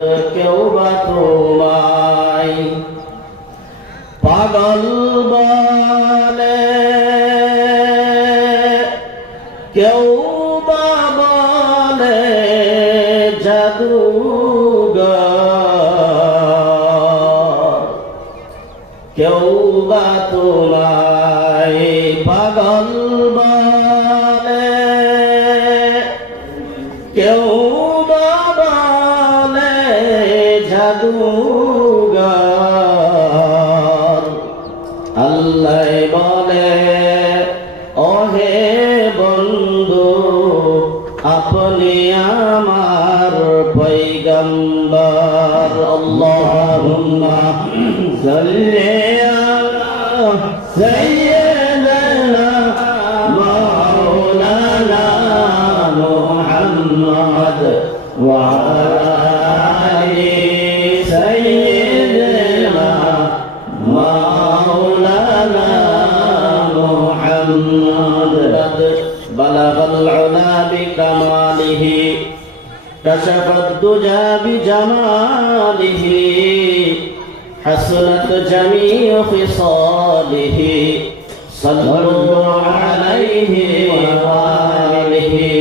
কেউ বা তোমায় পাগল বলে, কেউ বা বলে জাদুঘর, কেউ বা তোমায় পাগল বলে, কেউ বা বলে জাদুঘর। আল্লাহ বলে ওহে বন্ধু আপনি আমার পয়গম্বর। আল্লাহুম্মা সাল্লি আলা সাইয়্যিদিনা মাওলানা মুহাম্মদ ওয়া আলা আলি সাইয়্যিদিনা মাওলানা মুহাম্মদ। বালাগাল উলা বিকামালিহি কাশাফাদ দুজা বিজামালিহি হাসনাত জামিউ খিসালিহি সাল্লাল্লাহু আলাইহি ওয়া আলিহি।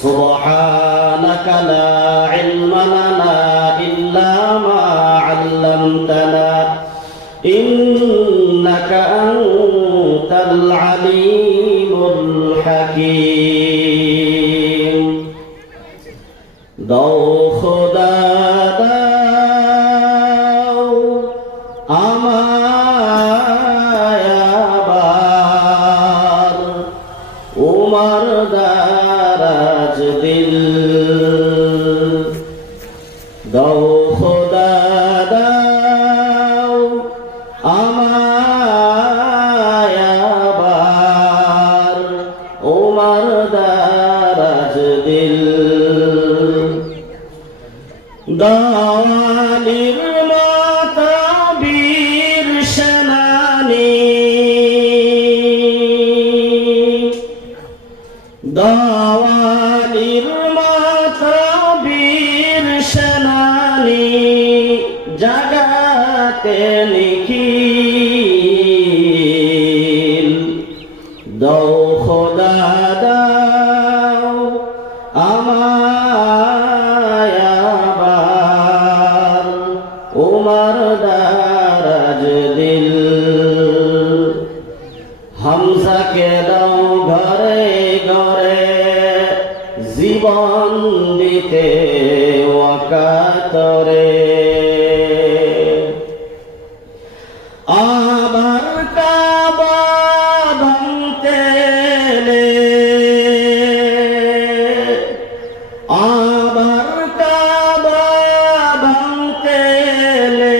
সুবহানাকা লা ইলমা লানা ইল্লা মা 'আল্লামতানা ইন্নাকা আনতাল আলিমুল হাকীম। দাও খোদা দাও আমায় আবার উমর দারাজ দিল। দাও খোদা দাও আমায় আবার উমর দারাজ দিল। দাওয়ালির মাতা বীর সেনানী, দাওয়ালির মাতা বীর সেনানী জাগাতে নিখিল। দাও খোদা দাও আমায় আবার উমর দারাজ দিল। হামজাকে দাও ঘরে ঘরে জীবন দিতে ওয়াকাতরে। আবার কাবা ভাঙতে এলে, আবার কাবা ভাঙতে এলে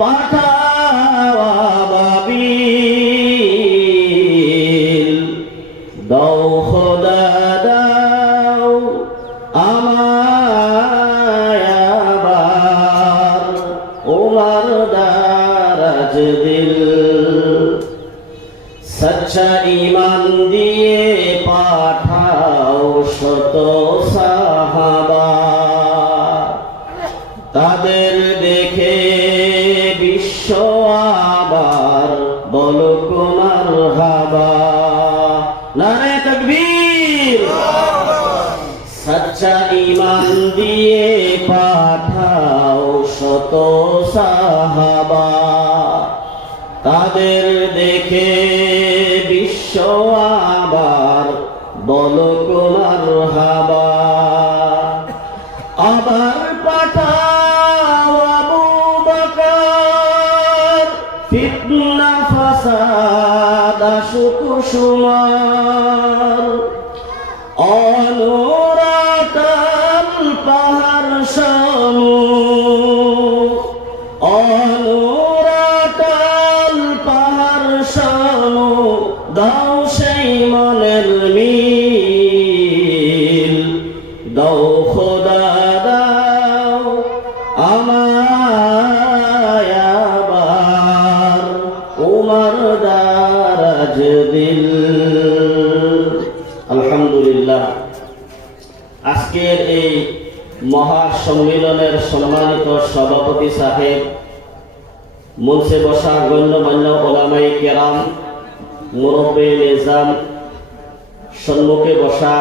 পাঠাও আবাবিল। দাও খোদা দাও আমায় আবার উমর দারাজ দিল। সচ্চা ঈমান দিয়ে পাঠাও শত সাহাবা, তাদের দেখে বিশ্ব আবার বলুক মারহাবা। নারে তাকবীর। সচ্চা ঈমান দিয়ে পাঠাও শত সাহাবা, তাদের দেখে বিশ্ব আবার বলুক মারহাবা। আবার পাঠাও আবু বকর, ফিতনা ফাসাদ আশুক সুমার। অনুরাতাল পাহাড় সমূহ, অনুরাতাল পাহাড় সমূহ দাও সেই মনের মিল। দাও খোদা দাও আমায় আবার উমর দারাজ দিল। আলহামদুলিল্লাহ, আজকের এই মহা সম্মেলনে ফাউন্ডেশনের সম্মানিত সভাপতি সাহেব, মঞ্চে বসা গণ্যমান্য ওলামাই কেরাম, মুরব্বী নিজাম, সম্মুখে বসা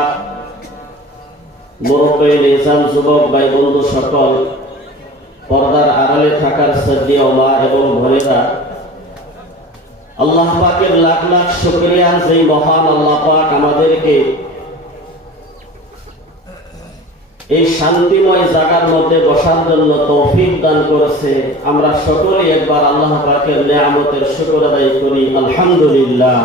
মুরব্বী নিজাম, যুবক ভাই বন্ধু সকল, পর্দার আড়ালে থাকার শ্রদ্ধেয় মা এবং বোনেরা, আল্লাহ পাকের লাখ লাখ শুকরিয়া, যেই মহান আল্লাহ পাক আমাদেরকে এই শান্তিময় জায়গার মধ্যে বসার জন্য তৌফিক দান করেছে। আমরা সকলেই একবার আল্লাহ পাকের নিয়ামতের শুকর আদায় করি, আলহামদুলিল্লাহ।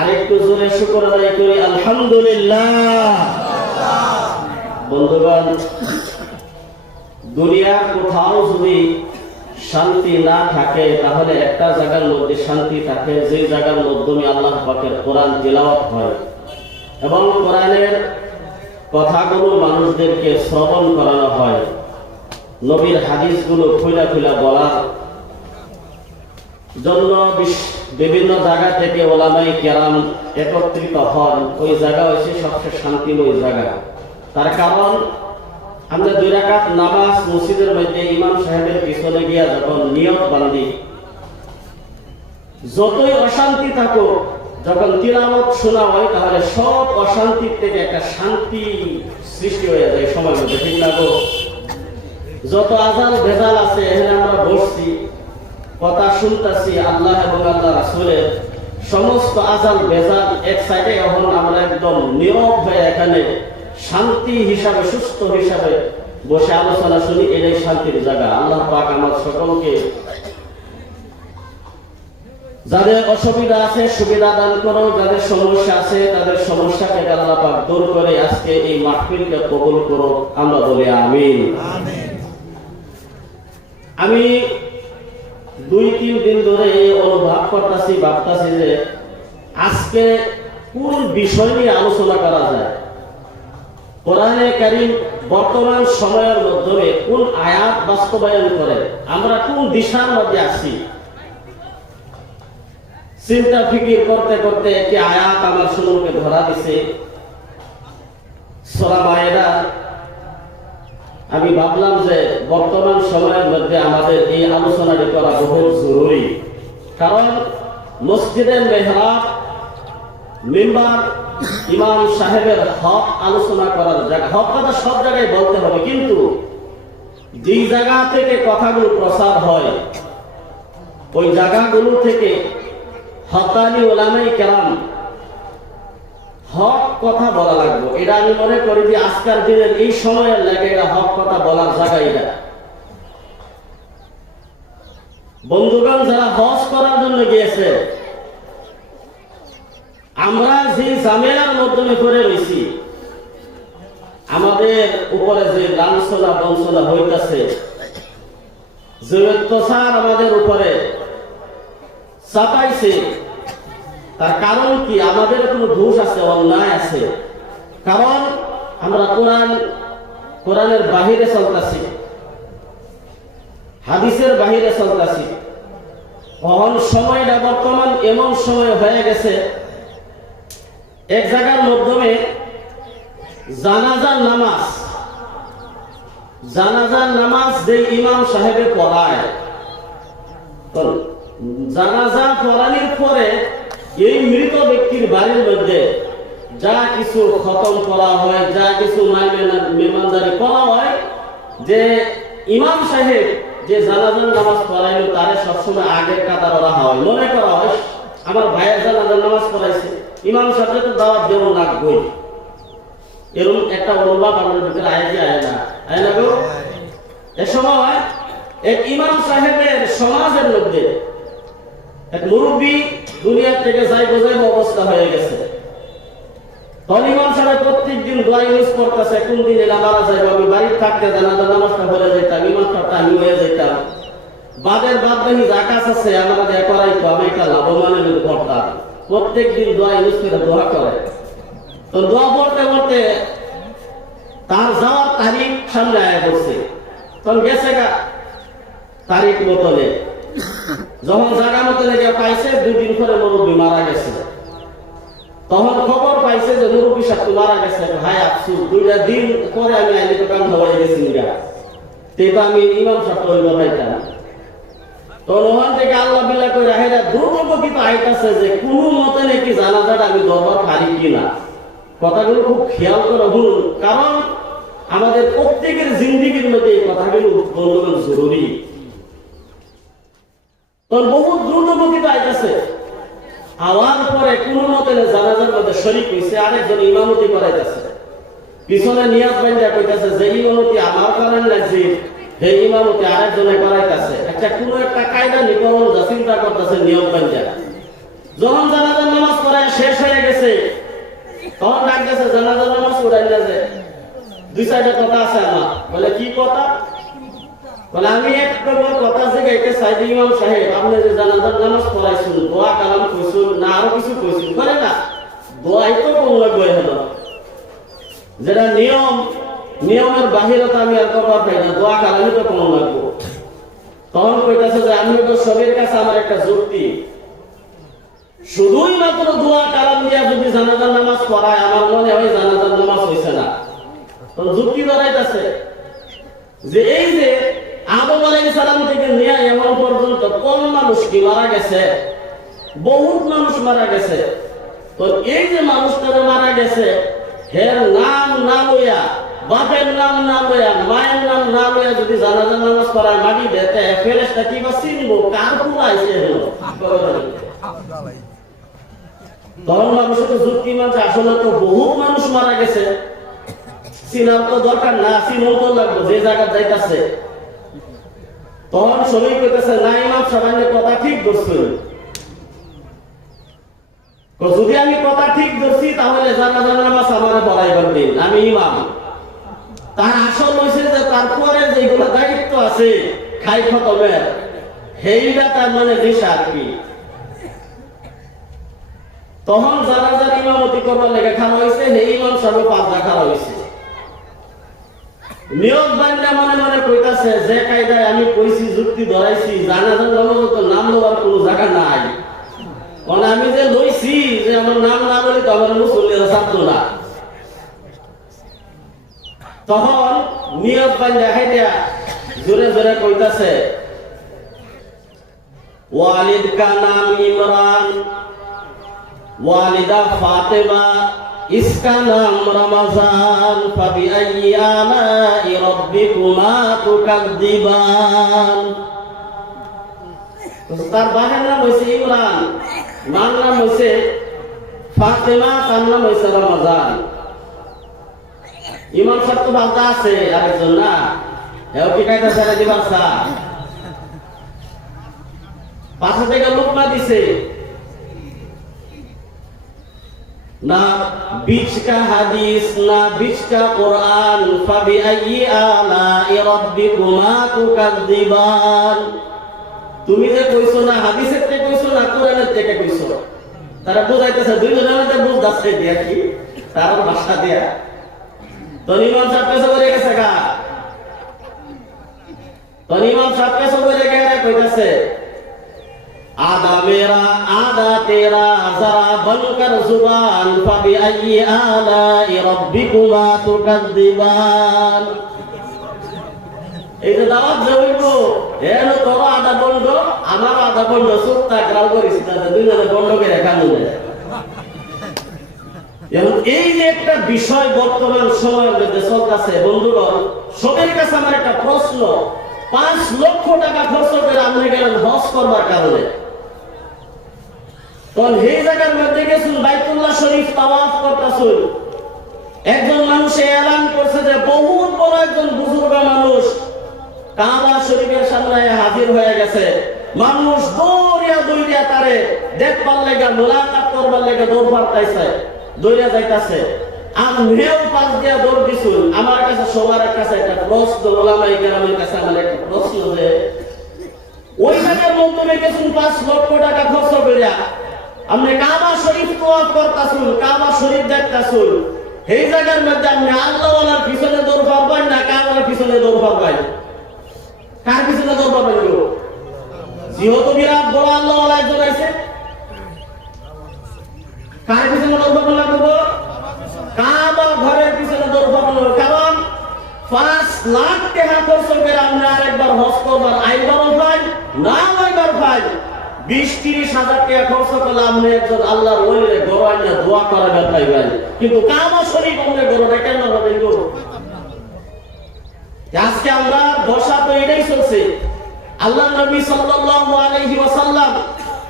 আরেকটু জোরে শুকর আদায় করি, আলহামদুলিল্লাহ। বন্ধুগণ, দুনিয়ার কোথাও যদি শান্তি না থাকে তাহলে একটা জায়গার মধ্যে শান্তি থাকে, যে জায়গার মাধ্যমে আল্লাহ পাকের কোরআন তিলাওয়াত হয় এবং কোরআনের কথাগুলো মানুষদেরকে শ্রবণ করানো হয়, নবীর হাদিসগুলো খুলা খুলা বলার জন্য বিভিন্ন জায়গা থেকে ওলামাই কেরাম একত্রিত হন। ওই জায়গা হয়েছে সবচেয়ে শান্তিময় জায়গা। তার কারণ আমরা 2 রাকাত নামাজ মসজিদের মধ্যে ইমাম সাহেবের পিছনে গিয়া যখন নিয়ত বান্ধি, যতই অশান্তি থাকুক, যখন তিলাওয়াত শোনা হয় তাহলে সব অশান্তির থেকে একটা শান্তি সৃষ্টি হয়ে যায় সময়ের মধ্যে, ঠিক না গো? যত আজাল ভেজাল আছে এখানে আমরা বসছি, কথা শুনতেছি আল্লাহ এবং আল্লাহ রাসূলের, সমস্ত আজাল ভেজাল এক সাইডে, এখন আমরা একদম নীরব হয়ে এখানে শান্তি হিসাবে, সুস্থ হিসাবে বসে আলোচনা শুনি। এটাই শান্তির জায়গা। আল্লাহ পাক আমার সকলকে যাদের অসুবিধা আছে সুবিধা দান করো, যাদের সমস্যা আছে তাদের সমস্যাকে আল্লাহ পাক দূর করে আজকে এই মাহফিলকে কবুল করো, আমরা বলি আমিন। আমি 2-3 দিন ধরে অনুভব করতেছি, ভাবতেছি যে আজকে কোন বিষয় নিয়ে আলোচনা করা যায়। কোরআনে কারীম বর্তমান সময়ের মাধ্যমে কোন আয়াত বাস্তবায়ন করে, আমরা কোন দিশার মধ্যে আছি, চিন্তা ফিকির করতে করতে একটি আয়াত আমার সম্মুখে ধরা দিছে, সূরা মায়েদা। আমি ভাবলাম যে বর্তমান সময়ের মধ্যে আমাদের এই আলোচনাটি করা বহুত জরুরি। কারণ মসজিদের মেহরাব, মিম্বার, ইমাম সাহেবের হক আলোচনা করার জায়গা। হক কথা সব জায়গায় বলতে হবে, কিন্তু যেই জায়গা থেকে কথাগুলো প্রচার হয় ওই জায়গাগুলো থেকে হকানি ওলামাই কেরাম হক কথা বলা লাগবে। এটা আমি মনে করি যে আজকের দিনের এই সময়ের লাগে এটা হক কথা বলার জায়গা। এটা বন্ধুগণ, যারা হজ করার জন্য গিয়েছে, আমরা যে ঝামেলার মাধ্যমে করে রয়েছি, আমাদের উপরে যে লাঞ্ছনা বঞ্চনা হইতেছে, যে অত্যাচার আমাদের উপরে চাপাইছে, তার কারণ কি? আমাদের কোনো দোষ আছে, অন্যায় আছে। কারণ আমরা কোরআনের বাহিরে চলতেছি, হাদিসের বাহিরে চলতেছি। কখন সময়টা বর্তমান এমন সময় হয়ে গেছে, এক জায়গার মাধ্যমে জানাজার নামাজ যে ইমাম সাহেবে পড়ায়, জানাজা পড়ানোর পরে এই মৃত ব্যক্তির বাড়ির মধ্যে যা কিছু খতম করা হয়, যা কিছু মেহমানদারি করা হয়, যে ইমাম সাহেব যে জানাজার নামাজ পড়াইলো তারে সবসময় আগের কাতার রাখা হয়। মনে করা হয় আমার ভাইয়ের জানাজার নামাজ পড়াইছে, ইমাম সাহেব তো দাওয়াত দেওয়া লাগবেই। এরকম একটা অনুভব আমাদের ভিতরে আয় না গো? এ সময় এক ইমাম সাহেবের সমাজের মধ্যে এক মুরব্বী দুনিয়া থেকে যাই বোঝাই অবস্থা হয়ে গেছে। তখন ইমাম সাহেব প্রত্যেকদিন দোয়া ইউজ করতেছে, কোন দিন এলা মারা যাইব, আমি বাড়ির থাকতে জানাজা নামাজটা বলে যেতাম, ইমাম সাহেবটা আমি হয়ে যেতাম, বাদের বাদ বাকি যা কাজ আছে আমরা দেয়া করাই তো আমি একটা লাভবানের করতাম। প্রত্যেকদিন দোয়া ইউজ করে দোয়া করে। তো দোয়া পড়তে পড়তে তার যাওয়ার তারিখ সামনে আয়া পড়ছে। তখন গেছে গা তারিখ মতনে, যখন জায়গা মতনে কেউ পাইছে 2 দিন পরে মুরব্বী মারা গেছে। তখন খবর পাইছে যে মুরব্বী সাহেব মারা গেছে। ভাই আফসুস, 2টা দিন পরে আমি আইলে তো কাম হয়ে গেছি গা, তো আমি ইমাম সাহেব কইল ভাইটা। তো ওখান থেকে আল্লাহ বিল্লাহ করে হেরা দ্রুত গতিতে আইতাছে যে কোনো মতে নাকি জানাজাটা আমি দরবার পারি কিনা। কথাগুলো খুব খেয়াল করে শুনুন, কারণ আমাদের প্রত্যেকের জিন্দেগির মধ্যে এই কথাগুলো বলবেন জরুরি। তখন বহুত দ্রুত গতিতে আইতাছে, আওয়ার পরে কোন মতে জানাজার মধ্যে শরীক হইছে, আরেকজন ইমামতি করাইতেছে। পিছনে নিয়াত বান্ধা কইতাছে যে ইমামতি আমার করেন লাগছে, হে ইমামতি আরেকজনে করাইতেছে। একটা কোন একটা কায়দা নিকরণ যা চিন্তা করতেছে নিয়ম বান্ধা। যখন জানাজার নামাজ পড়ায় শেষ হয়ে গেছে, তখন ডাকতেছে জানাজার নামাজ পড়াই না যে 2-4টা কথা আছে আমার। বলে কি কথা? বলে আমি এক নম্বর কথা জিগাইতে চাই যে ইমাম সাহেব আপনি যে জানাজার নামাজ পড়াইছেন, দোয়া কালাম কইছেন না আরো কিছু কইছেন? বলে না, দোয়াই তো কোন লাগবে হলো, যেটা নিয়মের বাহিরে তো আমি আর করবার পাই না, দোয়া কালামই তো কোন লাগবো। তখন কইতাছে যে আমি তো সবের কাছে আমার একটা যুক্তি, শুধুই মাত্র দোয়া কালাম দিয়া যদি জানাজার নামাজ পড়ায় আমার মনে হয় জানাজার নামাজ হইছে না। তখন যুক্তি ধরাইতেছে যে এই যে আদম আলাইহিস সালাম থেকে নিয়ে এমন পর্যন্ত কোন মানুষ কি মারা গেছে, বহুত মানুষ মারা গেছে। তো এই যে মানুষটা মারা গেছে, হের নাম না লইয়া, বাপের নাম না লইয়া, মায়ের নাম না লইয়া যদি জানাজার নামাজ পড়ায় মাটি দেতে, ফেরেশতা কি বা চিনবো কার পুরাইছে হলো? তখন মানুষের তো যুক্তি মানছে আসলে তো বহুত মানুষ মারা গেছে, চিনার তো দরকার না, চিনও তো লাগবে যে জায়গা যাইতাছে। তখন সবাই কইতেছে না ইমাম সাহেব কথা ঠিক ধরছেন, যদি আমি কথা ঠিক ধরছি তাহলে জানাজার নামাজ আমারে পড়াইবার দিন, আমি ইমাম। তার আসল হইছে যে তারপরে যেগুলো দায়িত্ব আছে খাই খতমের, সেইটা তার মানে দিশা আর কি। তখন জানাজার ইমামতি করবার লেগে খাওয়া হয়েছে, হে ইমাম সাহেব 5 খাওয়া হয়েছে। নিয়ত বান্ধা মনে মনে কইতাছে যে কায়দায় আমি কইছি যুক্তি ধরাইছি, জানাজার নামাজ তো নাম লওয়ার কোনো জায়গা নাই, কারণ আমি যে লইছি যে আমার নাম না বলি তো আমার মুসল্লিরা ছাড়তো না। তখন নিয়ত বান্ধা হাইটা জোরে জোরে কইতাছে ওয়ালিদ কা নাম ইমরান, ওয়ালিদা ফাতেমা, इसका नाम रमजान, फबिअय्यि आलाइ रब्बिकुमा तुकद्दिबान। তার বাবার নাম হইছে ইমরান, মার নাম হইছে ফাতেমা, তার নাম হইছে রমজান। ইমাম সাহেব তো বালতা আছে আরেকজন না, এও কি কায়দা ছেড়ে দিবার চা, পাশে থেকে লোকমা দিছে না, बीच का हदीस ना बीच का कुरान, फबिअय्यि आलाइ रब्बिकुमा तुकद्दिबान। তুমি যে কইছো না হাদিসের থেকে কইছো না কোরআনের থেকে কইছো, তারা বুঝাইতেছে দুইজনের মধ্যে বুঝাচ্ছে দিয়া কি তার ভাষা দিয়া। তো ইমাম সাহেব কেসে করে গেছে গা, তো ইমাম সাহেব কেসে করে গেছে কইতাছে आधा मेरा आधा तेरा जरा बनकर जुबान, फबिअय्यि आलाइ रब्बिकुमा तुकद्दिबान। এই যে দাওয়াত জমিব এর তোর আধা বন্ধ আমার আধা বন্ধ, সুত্তা গ্রাম করিস তাদের দুইজনে বন্ধ করে কানুন। এবং এই যে একটা বিষয় বর্তমান সময়ের মধ্যে চলতেছে বন্ধুগণ, সবার কাছে আমার একটা প্রশ্ন, 5 লক্ষ টাকা খরচ করে আপনি গেলেন হজ করবার কারণে, তখন এই জায়গার মধ্যে গেছুন বাইতুল্লাহ শরীফ তাওয়াফ করতেছুন, একজন মানুষ এলান করছে যে বহুত বড় একজন বুজুর্গ মানুষ কাবা শরীফের সামনে হাজির হয়ে গেছে, মানুষ দৌড়িয়া তারে দেখবার লেগে মোলাকাত করবার লেগে দৌড় পারতাইছে, দৌড়িয়া যাইতাছে। আর মেয়েও পাশ দিয়া দৌড় দিছুন। আমার কাছে সবার কাছে একটা প্রশ্ন, ওলামায়ে কেরামের কাছে আমার একটা প্রশ্ন, যে ওই জায়গার মধ্যে গেছুন 5 লক্ষ টাকা খরচ করিয়া, আপনি কাবা শরীফ তাওয়াফ করতাছুন, কাবা শরীফ দেখতাছুন, এই জায়গার মধ্যে আপনি আল্লাহওয়ালার পিছনে দৌড় পারবেন না কাবার পিছনে দৌড় পারবেন? কার পিছনে দৌড় পারবেন? যেহেতু বিরাট বড় আল্লাহওয়ালা একজন আছে, কার পিছনে দৌড়ানো লাগবে? কাবা ঘরের পিছনে দৌড়ানো। কারণ 5 লাখ টাকা খরচ করে আমরা আরেকবার হজ করবার আইবারও পাই না আইবার পাই। 20-30 হাজার টাকা খরচ করলে আমরা একজন আল্লাহর ওলিরে গড়াই না দোয়া করা ব্যাপারই ভাই। কিন্তু কাবা শরীফ আমরা গড়াটা কেন হবে? আজকে আমরা দশা তো এটাই চলছে। আল্লাহ নবী সাল্লাল্লাহু আলাইহি ওয়াসাল্লাম,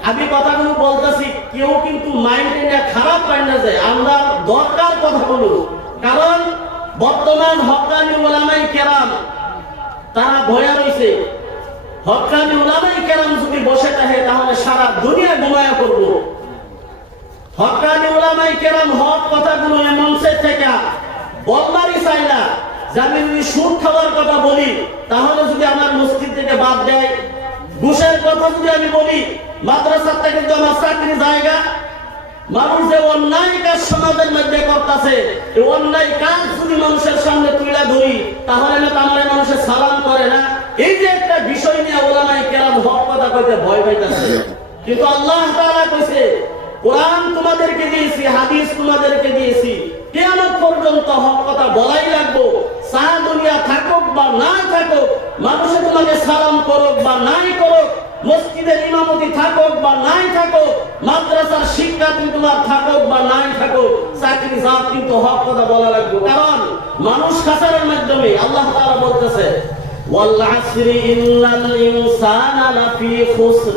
আমি কথাগুলো বলতেছি, কেউ কিন্তু মাইন্ডে নিয়ে খারাপ পায় না যে আমরা দরকার কথা বলুন। কারণ বর্তমান হক্কানি উলামায়ে কেরাম তারা ভয়া রয়েছে। হক্কানি উলামায়ে কেরাম যদি বসে থাকে তাহলে সারা দুনিয়া ঘুমায়া করব। হক্কানি উলামায়ে কেরাম হক কথাগুলো মঞ্চে থেকে বলবারই চাই না। আমি যদি সুদ খাওয়ার কথা বলি তাহলে যদি আমার মসজিদ থেকে বাদ দেয়, ঘুষের কথা যদি আমি বলি মাদ্রাসা থেকে যদি আমার চাকরি জায়গা, মানুষ যে অন্যায় কাজ সমাজের মধ্যে করতেছে, এই অন্যায় কাজ যদি মানুষের সামনে তুলে ধরি তাহলে না আমার মানুষের সালাম করে না। এই যে একটা বিষয় নিয়ে ওলামায়ে কেরাম হক কথা কইতে ভয় পাইতেছে। কিন্তু আল্লাহ তাআলা কইছে, কোরআন তোমাদেরকে দিয়েছি, হাদিস তোমাদেরকে দিয়েছি, কিয়ামত পর্যন্ত হক কথা বলাই লাগবো। সারা দুনিয়া থাকুক বা না থাকুক, মানুষে তোমাকে সালাম করুক বা নাই করুক, মসজিদের ইমামতি থাকুক বা নাই থাকুক, মাদ্রাসার শিক্ষা তোমার থাকুক বা নাই থাকুক, চাকরি জাত কিন্তু হক কথা বলা লাগবে। কারণ মানুষ খাসারের মাধ্যমে আল্লাহ তাআলা বলতেছে, ওয়াল আসরি ইন্নাল ইনসানা লাফি খুসর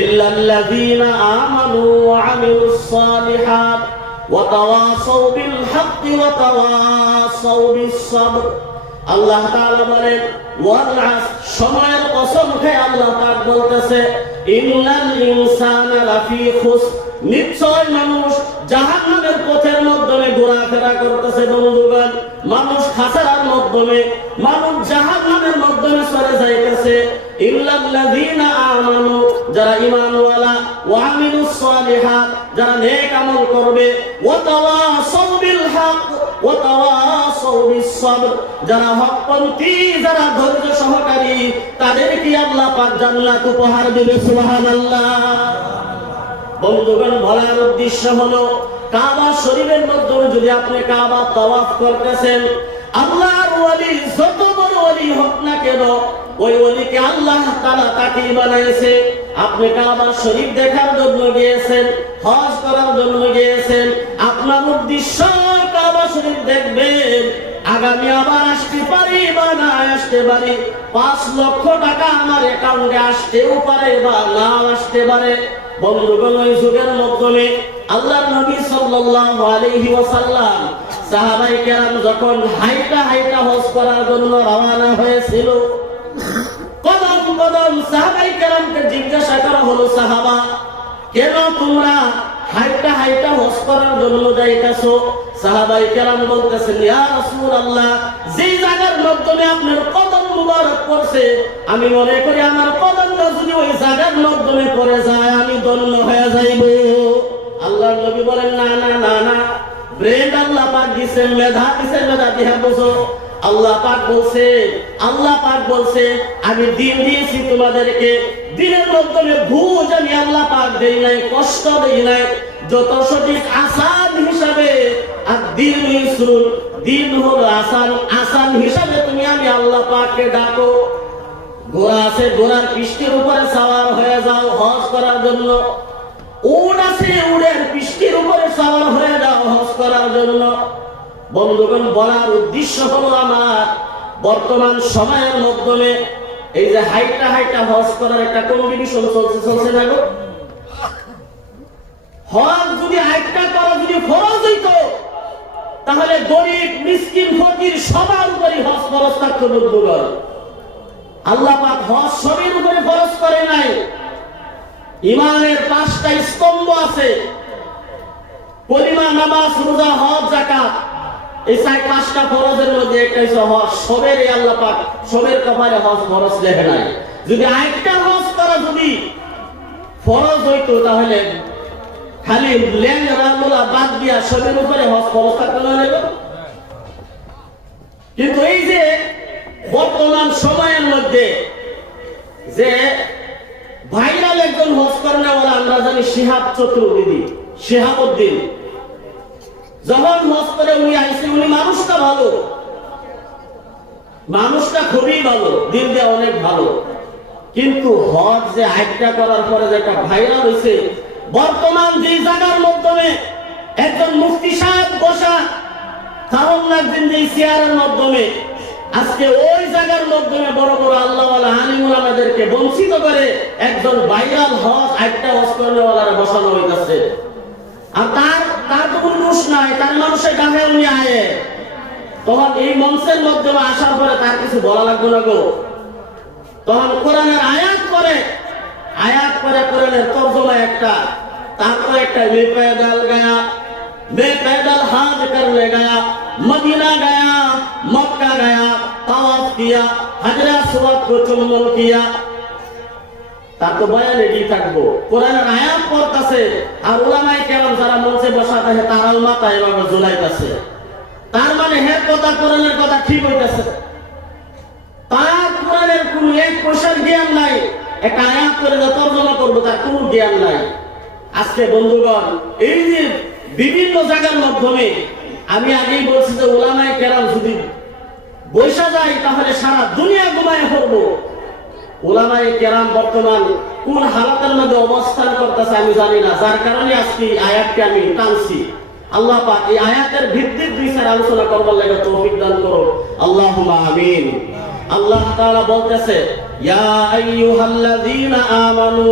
ইল্লাল্লাযীনা আমানু ওয়া আমিলুস সালিহাত ওয়া তাওয়াসাউ বিল হাক্কি ওয়া তাওয়াসাউ বিস সাবর। আল্লাহ তাআলা বলেন ওয়াল আসর, সময়ের কসম খেয়ে আল্লাহ পাক বলতেছে, ইন্নাল ইনসানা লাফি খুসর, নিশ্চয় মানুষ জাহান্নামের পথের মাধ্যমে ঘোরাফেরা করতেছে। বন্ধুগণ, মানুষ খাসারার মাধ্যমে, মানুষ জাহান্নামের মাধ্যমে চলে যাইতেছে। ইল্লাল্লাযীনা আমানু, যারা ঈমানওয়ালা, ওয়া আমিলুস সালিহাত, যারা নেক আমল করবে, ওয়া তাওয়াসাউ বিল হক ওয়া তাওয়াসাউ বিস সাবর, যারা হকপন্থী, যারা ধৈর্য সহকারী, তাদেরকে আল্লাহ পাক জান্নাত উপহার দিবে। সুবহানাল্লাহ। বন্ধুগণ, বলার উদ্দেশ্য হলো কাবা শরীফের মধ্যে যদি আপনি কাবা তাওয়াফ করতেছেন, আল্লাহর ওলি যত বড় ওলি হোক না কেন, ওই ওলিকে আল্লাহ তাআলা তাকে বানাইছে। আপনি কাবা শরীফ দেখার জন্য গিয়েছেন, হজ করার জন্য গিয়েছেন, আপনার উদ্দেশ্য কাবা শরীফ দেখবেন, আগামী আবার আসতে পারি বা না আসতে পারি, 5 লক্ষ টাকা আমার অ্যাকাউন্টে আসতেও পারে বা না আসতে পারে। বন্ধুগণ, ওই যুগের মাধ্যমে আল্লাহর নবী সাল্লাল্লাহু আলাইহি ওয়াসাল্লাম, সাহাবায়ে কেরাম যখন হাইটা হাইটা হজ করার জন্য রওনা হয়েছিল, কদম কদম সাহাবায়ে কেরামকে জিজ্ঞাসা করা হলো, সাহাবা কেন তোমরা হাইটা হাইটা হজ করার জন্য যাইতেছো? সাহাবায়ে কেরাম বলতেছেন, ইয়া রাসূলুল্লাহ, যে জায়গার মাধ্যমে আপনার কদম মুবারক পড়ছে, আমি মনে করি আমার কদমটা যদি ওই জায়গার মাধ্যমে পড়ে যায় আমি ধন্য হয়ে যাইব। আল্লাহর নবী বলেন, না না না না, ব্রেন আল্লাহ পাক দিয়েছেন, মেধা দিয়েছেন, মেধা দিয়ে বুঝো। আল্লাহ পাক বলছে আমি দিন দিয়েছি তোমাদেরকে, দিনের মাধ্যমে বুঝ আমি আল্লাহ পাক দেই নাই, কষ্ট দেই নাই। যত সঠিক আসান হিসাবে, আর দিন ইসরুল, দিন হলো আসান, আসান হিসাবে তুমি আমি আল্লাহ পাককে ডাকো। ঘোড়া আছে, ঘোড়ার পৃষ্ঠের উপরে সাওয়ার হয়ে যাও হজ করার জন্য। উট আছে, উটের পৃষ্ঠের উপরে সাওয়ার হয়ে যাও হজ করার জন্য। বন্ধুগণ, বলার উদ্দেশ্য হলো আমার বর্তমান সময়ের মাধ্যমে এই যে হাইটা হাইটা হজ করার একটা কম্পিটিশন চলছে না গো। হজ যদি হাইটা করা যদি ফরজ হইতো, তাহলে গরিব মিসকিন ফকির সবার উপরে হজ ফরজ থাকতো। বন্ধুগণ, আল্লাহ পাক হজ সবের উপরে ফরজ করে নাই। ইমানের 5টা স্তম্ভ আছে, কলিমা, নামাজ, রোজা, হজ, যাকাত। এই 5টা ফরজের মধ্যে একটা হচ্ছে হজ। সবের আল্লাহ পাক সবের কপালে হজ ফরজ লেখে নাই। যদি আরেকটা হজ করা যদি ফরজ হইতো, তাহলে খালি ল্যাংড়া বাদ দিয়া সবের উপরে হজ ফরজ থাকতো না। কিন্তু এই যে বর্তমান সময়ের মধ্যে যে ভাইরাল একজন হজ করেনা বলে আমরা জানি, শিহাব চতুর্বেদী। শিহাবুদ্দিন, যখন হজ করে উনি আইসে, উনি মানুষটা ভালো, মানুষটা খুবই ভালো, দিল দিয়ে অনেক ভালো, কিন্তু হজ যে হাইটটা করার পরে যেটা ভাইরাল হয়েছে, বর্তমান যে জায়গার মাধ্যমে একজন মুফতি সাহেব বসা তাহল্লার জিন্দি চেয়ারের মাধ্যমে আজকে ওই জায়গার মাধ্যমে বড় বড় আল্লাহওয়ালা আলিমুল আমাদেরকে বঞ্চিত করে একজন ভাইরাল হজ হাইটটা হজ করেওয়ালারা বসানো হইতেছে। আর তার তো কোনো দোষ নাই, তার মানুষের গায়ে উনি আয়ে, তখন এই মঞ্চের মাধ্যমে আসার পরে তার কিছু বলা লাগবে না গো। তখন কোরআনের আয়াত করে কোরআনের তর্জমা একটা, তারপর একটা মে पैदल गया, मैं पैदल हाथ करने गया, मदीना गया, मक्का गया, तवाफ किया, हजर अस्वद को चुम्बन किया। তার তো বয়ানে কি থাকবো, কোরআনের আয়াত পড়তাছে আর উলামায়ে কেরাম যারা মঞ্চে বসা থাকে তারাও মাথায় এভাবে ঝুলাইতাছে। তার মানে হের কথা কোরআনের কথা ঠিক হইতাছে, তার কোরআনের কোন এক পয়সার জ্ঞান নাই, একটা আয়াত করে যে তর্জমা করবো তার কোনো জ্ঞান নাই। আজকে বন্ধুগণ, এই যে বিভিন্ন জায়গার মাধ্যমে আমি আগেই বলছি যে উলামায়ে কেরাম যদি বৈশা যায় তাহলে সারা দুনিয়া ঘুমায় পড়বো। উলামায়ে কেরাম বর্তমান কোন হালাতের মধ্যে অবস্থান করতেছে আমি জানি না, যার কারণে আজকে আয়াতকে আমি টানছি। আল্লাহ পাক এই আয়াতের ভিত্তির দুই চার আলোচনা করবার লাগে তৌফিক দান করুন, আল্লাহুম্মা আমিন। আল্লাহ তাআলা বলতেছে, ইয়া আইয়ুহাল্লাযীনা আমানু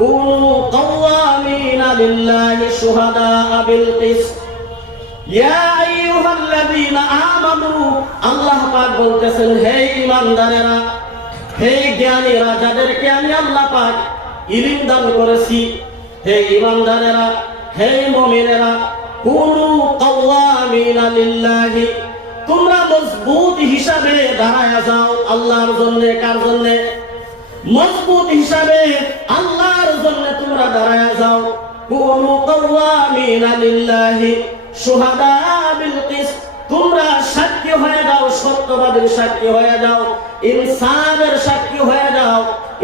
কুনু কাওয়ামিনা লিল্লাহি শুহাদাআ বিল কিসত। ইয়া আইয়ুহাল্লাযীনা আমানু, আল্লাহ পাক বলতেছেন, হে ঈমানদারেরা, হে জ্ঞানীরা, যাদেরকে আমি আল্লাহ পাক ইলম দান করেছি, হে ঈমানদারেরা, হে মুমিনেরা, কুনু কাওয়ামিনা লিল্লাহি, তোমরা মজবুত হিসাবে দাঁড়ায়া যাও আল্লাহর জন্য। কার জন্য? মজবুত হিসাবে আল্লাহর জন্য তোমরা দাঁড়ায়া যাও। কুনু কাওয়ামিনা লিল্লাহি শুহাদা বিল কিসত, তোমরা সাক্ষী হয়ে যাও, সত্যবাদীর সাক্ষী হয়ে যাও, ইনসাফের সাক্ষী হয়ে যাও,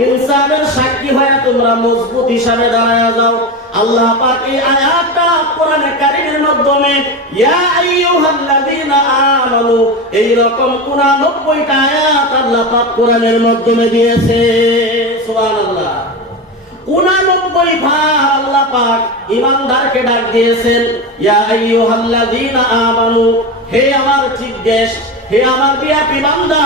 ইনসাফের সাক্ষী হয়ে তোমরা মজবুত হিসাবে দাঁড়ায়া যাও। আল্লাহ পাক এই আয়াতটা কোরআনে কারীমের মাধ্যমে ইয়া আইয়ুহাল্লাযীনা আমানু এই রকম 89টা আয়াত আল্লাহ পাক কোরআনের মাধ্যমে দিয়েছে। সুবহানাল্লাহ, 89 বার আল্লাহ পাক ঈমানদারকে ডাক দিয়েছেন, ইয়া আইয়ুহাল্লাযীনা আমানু, হে আমার চিফ গেস্ট, হে আমার বিআইপি বান্দা,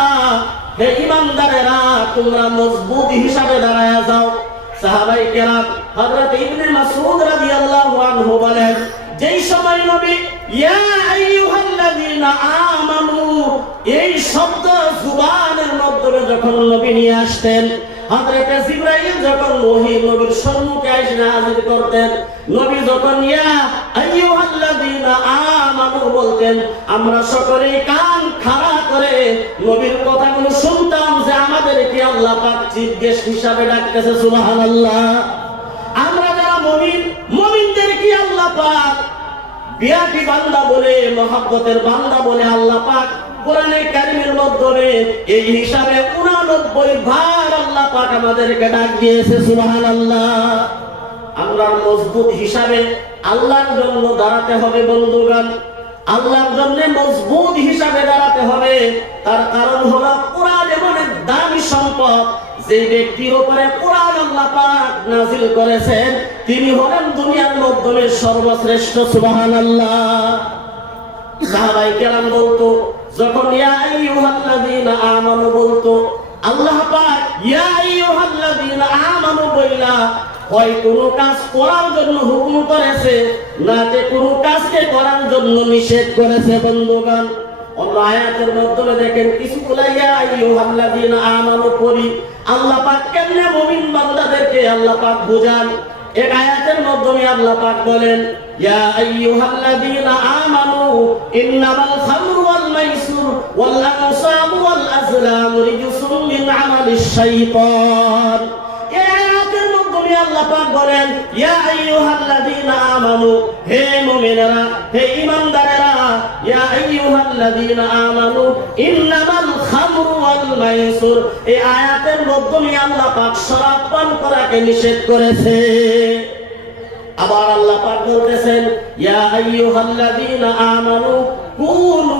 হে ঈমানদারেরা, তোমরা মজবুত হিসাবে দাঁড়ায়া যাও। সাহাবায়ে কেরাম হযরত ইবনে মাসউদ রাদিয়াল্লাহু আনহু বলেন, যেই সময় নবী ইয়া আইয়ুহাল্লাযীনা আমানু এই শব্দ জুবানের মাধ্যমে যখন নবী নিয়ে আসতেন, হযরত জিবরাইল যখন ওহী নবীর সম্মুখে এসে হাজির করতেন, নবী যখন ইয়া আইয়ুহাল্লাযীনা আমানু বলতেন, আমরা সকলেই কান খাড়া করে নবীর কথাগুলো শুনতাম যে আমাদেরকে আল্লাহ পাক চিফ গেস্ট হিসাবে ডাকতেছে। সুবহানাল্লাহ, আমরা যারা মুমিন, মুমিনদেরকে আল্লাহ পাক বিআইপি বান্দা বলে, মহব্বতের বান্দা বলে আল্লাহ পাক কোরআনে কারীমের মাধ্যমে এই হিসাবে 89 বার আল্লাহ পাক আমাদেরকে ডাক দিয়েছে। সুবহানাল্লাহ, আমরা মজবুত হিসাবে আল্লাহর জন্য দাঁড়াতে হবে বন্ধুগণ, আল্লাহর জন্য মজবুত হিসাবে দাঁড়াতে হবে। তার কারণ হলো কোরআন এমন এক দামি সম্পদ, যে ব্যক্তির উপরে কোরআন আল্লাহ পাক নাযিল করেছেন তিনি হলেন দুনিয়ার মাধ্যমে সর্বশ্রেষ্ঠ। সুবহানাল্লাহ, সাহাবায়ে কেরাম বলতো, যখন ইয়া আইয়ুহাল্লাযীনা আমানু বলতো, আল্লাহ পাক ইয়া আইয়ুহাল্লাযীনা আমানু বইলা হয় কোনো কাজ করার জন্য হুকুম করেছে, না যে কোনো কাজকে করার জন্য নিষেধ করেছে। বন্ধুগণ, অন্য আয়াতের মাধ্যমে দেখেন কিছু ইয়া আইয়ুহাল্লাযীনা আমানু পড়ি, আল্লাহ পাক কেমনে মুমিন বান্দাদেরকে আল্লাহ পাক বুঝান। এক আয়াতের মাধ্যমে আল্লাহ পাক বলেন, ইয়া আইয়ুহাল্লাযীনা আমানু ইন্নামাল খামরু ওয়াল মাইসির ওয়াল আনসাবু ওয়াল আজলামু রিজসুম মিন আমালিশ শাইতান। এই আয়াতের মাধ্যমে আল্লাহ পাক বলেন, ইয়া আইয়ুহাল্লাযীনা আমানু, হে মুমিনেরা, হে ঈমানদারেরা, ইয়া আইয়ুহাল্লাযীনা আমানু ইন্নামাল খামরু ওয়াল মাইসির। এই আয়াতের মাধ্যমে আল্লাহ পাক শরাব পান করাকে নিষেধ করেছে। আবার আল্লাহ পাক বলতেছেন ইয়া আইয়ুহাল্লাযীনা আমানু কুনু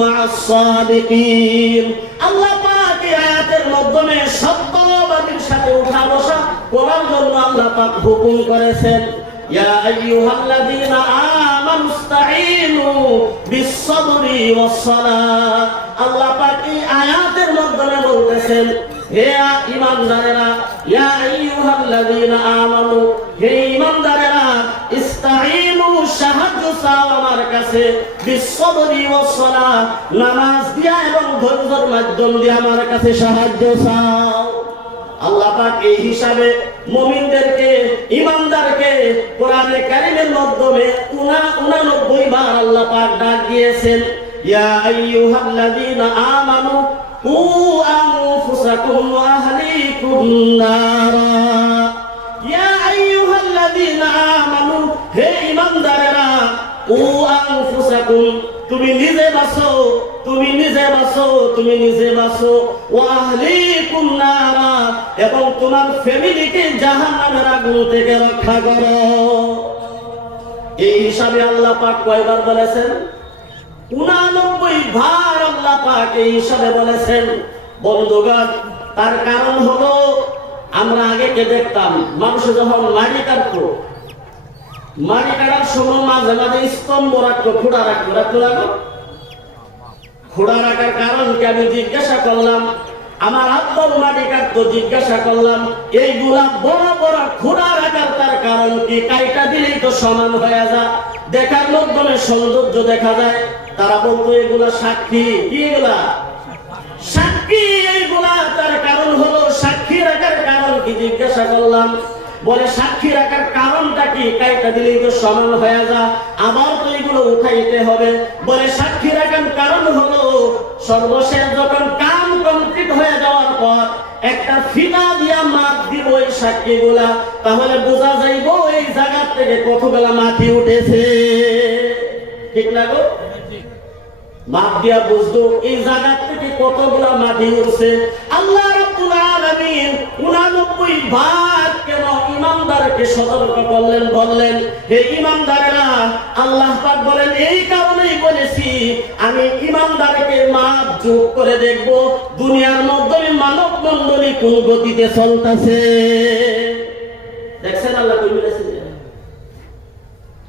মা'আস সাদিকিন। আল্লাহ পাক এই আয়াতের মাধ্যমে সত্যবাদীর সাথে উঠা বসা করার জন্য আল্লাহ পাক হুকুম করেছেন ইয়া আইয়ুহাল্লাযীনা আমানু ইসতাঈনু বিস-সাবরি ওয়াস-সালাহ। আল্লাহ পাক এই আয়াতের মাধ্যমে বলতেছেন হে ঈমানদারেরা, ইয়া আইয়ুহাল্লাযীনা আমানু, হে ঈমানদারেরা, ইসতাঈনু সাহায্য চাও আমার কাছে, বিস-সাবরি ওয়াস-সালাহ, নামাজ দিয়া এবং ধৈর্যের মাধ্যম দিয়ে আমার কাছে সাহায্য চাও। আল্লাহ পাক এই হিসাবে মুমিনদেরকে, ঈমানদারকে কোরআনে কারীমের মাধ্যমে 89 বার আল্লাহ পাক ডাক দিয়েছেন ইয়া আইয়ুহাল্লাযীনা আমানু কু আনফুসাকুম ওয়া আহলিকুম নারা। ইয়া আইয়ুহাল্লাযীনা আমানু, হে ঈমানদারেরা, কু আনফুসাকুম, তুমি নিজে বাঁচো, তুমি নিজে বাঁচো, তুমি নিজে বাঁচো, ওয়া আহলিকুম নারা, এবং তোমার ফ্যামিলিকে জাহান্নামের আগুন থেকে রক্ষা করো। এই হিসাবে আল্লাহ পাক কয়বার বলেছেন? 89 বার আল্লাহ পাক এই হিসাবে বলেছেন। বন্ধুগণ, তার কারণ হলো আমরা আগে কে দেখতাম মানুষ যখন মাটি কাটতো, মাটি কাটার সময় মাঝে মাঝে স্তম্ভ রাখতো, খোঁড়া রাখতো, খোঁড়া রাখার কারণ কি আমি জিজ্ঞাসা করলাম, আমার আব্বাও মাটি কাটতো, জিজ্ঞাসা করলাম এইগুলা বড় বড় খোঁড়া রাখার তার কারণ কি? কাইটা দিলেই তো সমান হয়ে যায়, দেখার মাধ্যমে সৌন্দর্য দেখা যায়। তারা বলতো এগুলা সাক্ষী। কি এগুলা? সাক্ষী। এইগুলা তার কারণ হলো সাক্ষী রাখার কারণ কি? জিজ্ঞাসা করলাম, বলে সাক্ষী রাখার কারণটা কি? কাইটা দিলেই তো সমান হয়ে যায়, আবার তো এগুলো উঠাইতে হবে। বলে সাক্ষী রাখার কারণ হলো সর্বশেষ যখন কাম কমপ্লিট হয়ে যাওয়ার পর একটা ফিতা দিয়া মাপ দিব এই সাক্ষীগুলা, তাহলে বোঝা যাইব এই জায়গা থেকে কতগুলা মাটি উঠেছে। ঠিক না গো? মাপ দিয়া বুঝতো এই জায়গা থেকে কতগুলা মাটি উঠছে। আল্লাহ রাব্বুল আলামিন 89 বার কেন ঈমানদারকে সতর্ক করলেন, বললেন হে ঈমানদারেরা, আল্লাহ পাক বলেন এই কারণেই বলেছি আমি ঈমানদারকে মাপ যোগ করে দেখব দুনিয়ার মধ্যে মানব মণ্ডলী কোন গতিতে চলতেছে। দেখছেন আল্লাহ কই বলেছে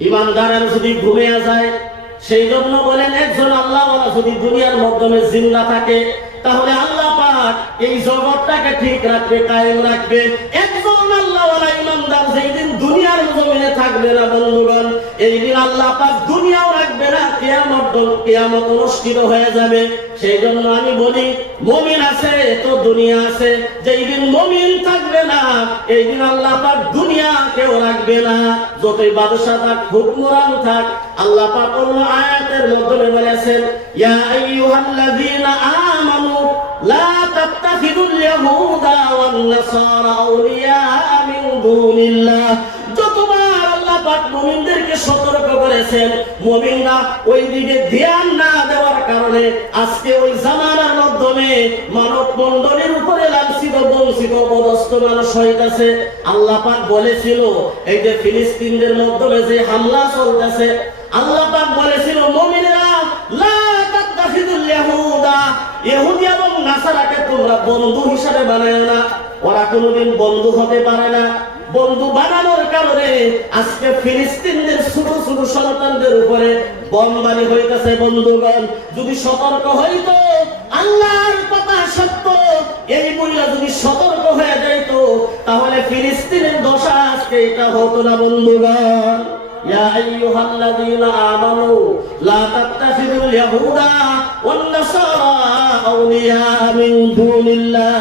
ঈমানদারের যদি ঘুমিয়ে যায়, সেই জন্য বলেন একজন আল্লাহওয়ালা যদি দুনিয়ার মাধ্যমে জিন্দা থাকে তাহলে আল্লাহ পাক এই জগৎটাকে ঠিক রাখবে, কায়েম রাখবে। একজন আল্লাহওয়ালা ঈমানদার যেই দিন দুনিয়ার জমিনে থাকবে না বন্ধুগণ, এই দিন আল্লাহ পাক দুনিয়াও রাখবে না, কিয়ামত অনুষ্ঠিত হয়ে যাবে। সেই জন্য আমি বলি মুমিন আছে তো দুনিয়া আছে। যেই দিন মুমিন থাকবে না এই দিন আল্লাহ পাক দুনিয়া কেউ রাখবে না। যতই বাদশা থাক, হুকমরান থাক, আল্লাহ পাক অন্য আয়াতের মাধ্যমে বলেছেন ইয়া আইয়ুহাল্লাযীনা আমানু লা তাত্তাখিযুল ইয়াহুদা ওয়ান নাসারা আউলিয়া মিন দুনিল্লাহ। যতবার আল্লাহ পাক মুমিনদেরকে সতর্ক করেছেন, মুমিনরা ওই দিকে ধ্যান না দেওয়ার কারণে আজকে ওই জামানার মাধ্যমে মানব মণ্ডলীর উপরে লাঞ্ছিত, বঞ্চিত, অপদস্থ মানুষ হইতাছে। আল্লাহ পাক বলেছিল এই যে ফিলিস্তিনদের মাধ্যমে যে হামলা চলতেছে, আল্লাহ পাক বলেছিল মুমিনেরা লা তাত্তাখিযুল ইয়াহুদা, ইহুদি এবং নাসারাকে তোমরা বন্ধু হিসেবে বানায় না। ওরা কোনোদিন বন্ধু হতে পারে না। বন্ধু বানানোর কারণে আজকে ফিলিস্তিনদের ছোট ছোট সন্তানদের উপরে বোমবারি হইতেছে। বন্ধুগণ, যদি সতর্ক হইতো, আল্লাহর কথা সত্য, এই মহিলা যদি সতর্ক হয়ে যাইত, তাহলে ফিলিস্তিনের দশা আজকে এটা হতো না। বন্ধুগণ, ইয়া আইয়ুহাল্লাযীনা আমানু লা তাত্তাখিযুল ইয়াহুদা ওয়ান নাসারা আউলিয়া মিন দুনিল্লাহ।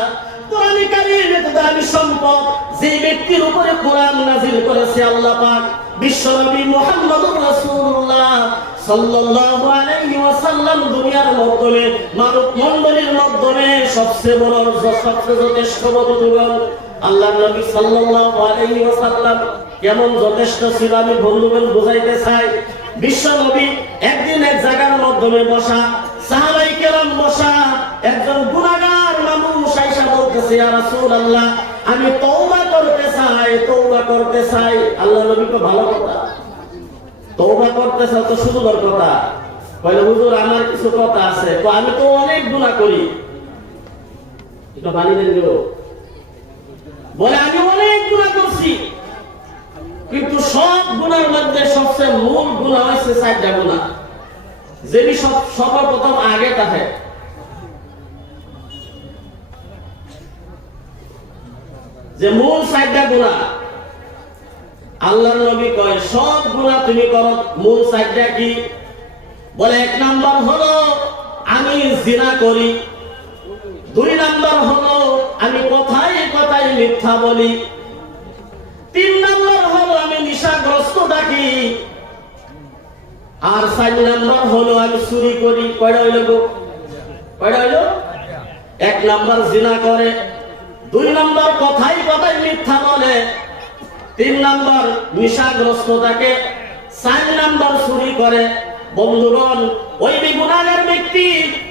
কোরআনে কারীমে দামি সম্পদ যে ব্যক্তির উপরে কোরআন নাযিল করেছে আল্লাহ পাক, বিশ্বনবী মুহাম্মদুর রাসূলুল্লাহ সাল্লাল্লাহু আলাইহি ওয়াসাল্লাম, দুনিয়ার মাধ্যমে মানব মণ্ডলীর মাধ্যমে সবচেয়ে বড়, সবচেয়ে যথেষ্ট বন্ধুগণ। আল্লাহর নবী সাল্লাল্লাহু আলাইহি ওয়াসাল্লাম কেমন যথেষ্ট ছিল আমি বন্ধুগণ বুঝাইতে চাই। বিশ্বনবী একদিন এক জায়গার মাধ্যমে বসা, সাহাবায়ে কেরাম বসা, একজন গুনাহগার মানুষ আয়েশা বলতেছে ইয়া রাসূলুল্লাহ আমি তওবা করতে চাই। আল্লাহ নবী তো ভালো কথা, তওবা করতে চাও তো সুন্দর কথা। বলে হুজুর আমার কিছু কথা আছে, তো আমি তো অনেক গুনাহ করি। এটা বানি দেন গো। বলে আমি অনেক গুনাহ করছি, কিন্তু সব গুনার মধ্যে সবচেয়ে মূল গুনাহ হচ্ছে 4টা গুনাহ, যেটি সর্বপ্রথম আগে থাকে। যে মূল 4টা গুনাহ আল্লাহর নবী কয় সব গুনাহ তুমি করো, মূল 4টা কি? বলে 1 নাম্বার হলো আমি জিনা করি, 2 নাম্বার হলো আমি কথায় কথায় মিথ্যা বলি, 3 নাম্বার হলো আমি নেশাগ্রস্ত থাকি, আর 4 নাম্বার হলো আমি চুরি করি। কয়টা হইল গো? কয়টা হইল? 1 নাম্বার জিনা করে, 2 নাম্বার কথায় কথায় মিথ্যা বলে, 3 নাম্বার নেশাগ্রস্ত থাকে, 4 নাম্বার চুরি করে। বন্ধুগণ, ওই গুনাহগার ব্যক্তি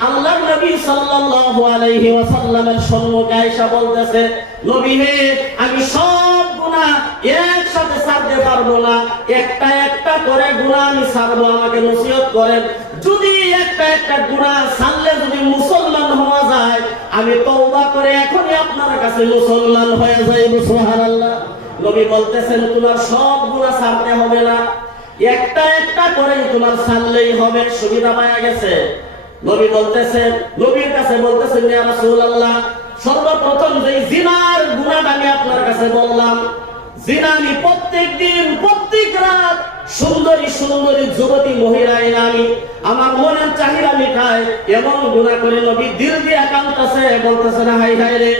আল্লাহর নবী সাল্লাল্লাহু আলাইহি ওয়াসাল্লামের সম্মুখে আয়েশা বলতেছে, নবী হে, আমি সব গুনাহ একসাথে ছাড়তে পারবো না, একটা একটা করে গুনাহ আমি ছাড়বো, আমাকে নসিহত করেন। যদি একটা একটা গুনাহ ছাড়লে যদি মুসলমান হওয়া যায়, আমি তওবা করে এখনই আপনার কাছে মুসলমান হয়ে যাইব। সুবহানাল্লাহ। নবী বলতেছেন তোমার সব গুনাহ ছাড়তে হবে না, একটা একটা করে তোমার ছাড়লেই হবে। সুবিধা পাওয়া গেছে। নবী বলতেছেন, নবীর কাছে বলতেছেন, ইয়া রাসূলুল্লাহ, সর্বপ্রথম যে জিনার গুনাহটা আমি আপনার কাছে বললাম, জিনা আমি প্রত্যেক দিন প্রত্যেক রাত সুন্দরী সুন্দরী যুবতী মহিলায় আমি আমার মনের চাহিদা মিটাই এমন গুনাহ করে। নবী দিল দিয়ে কাঁদতেছে, বলতেছে না হায় হায় রে,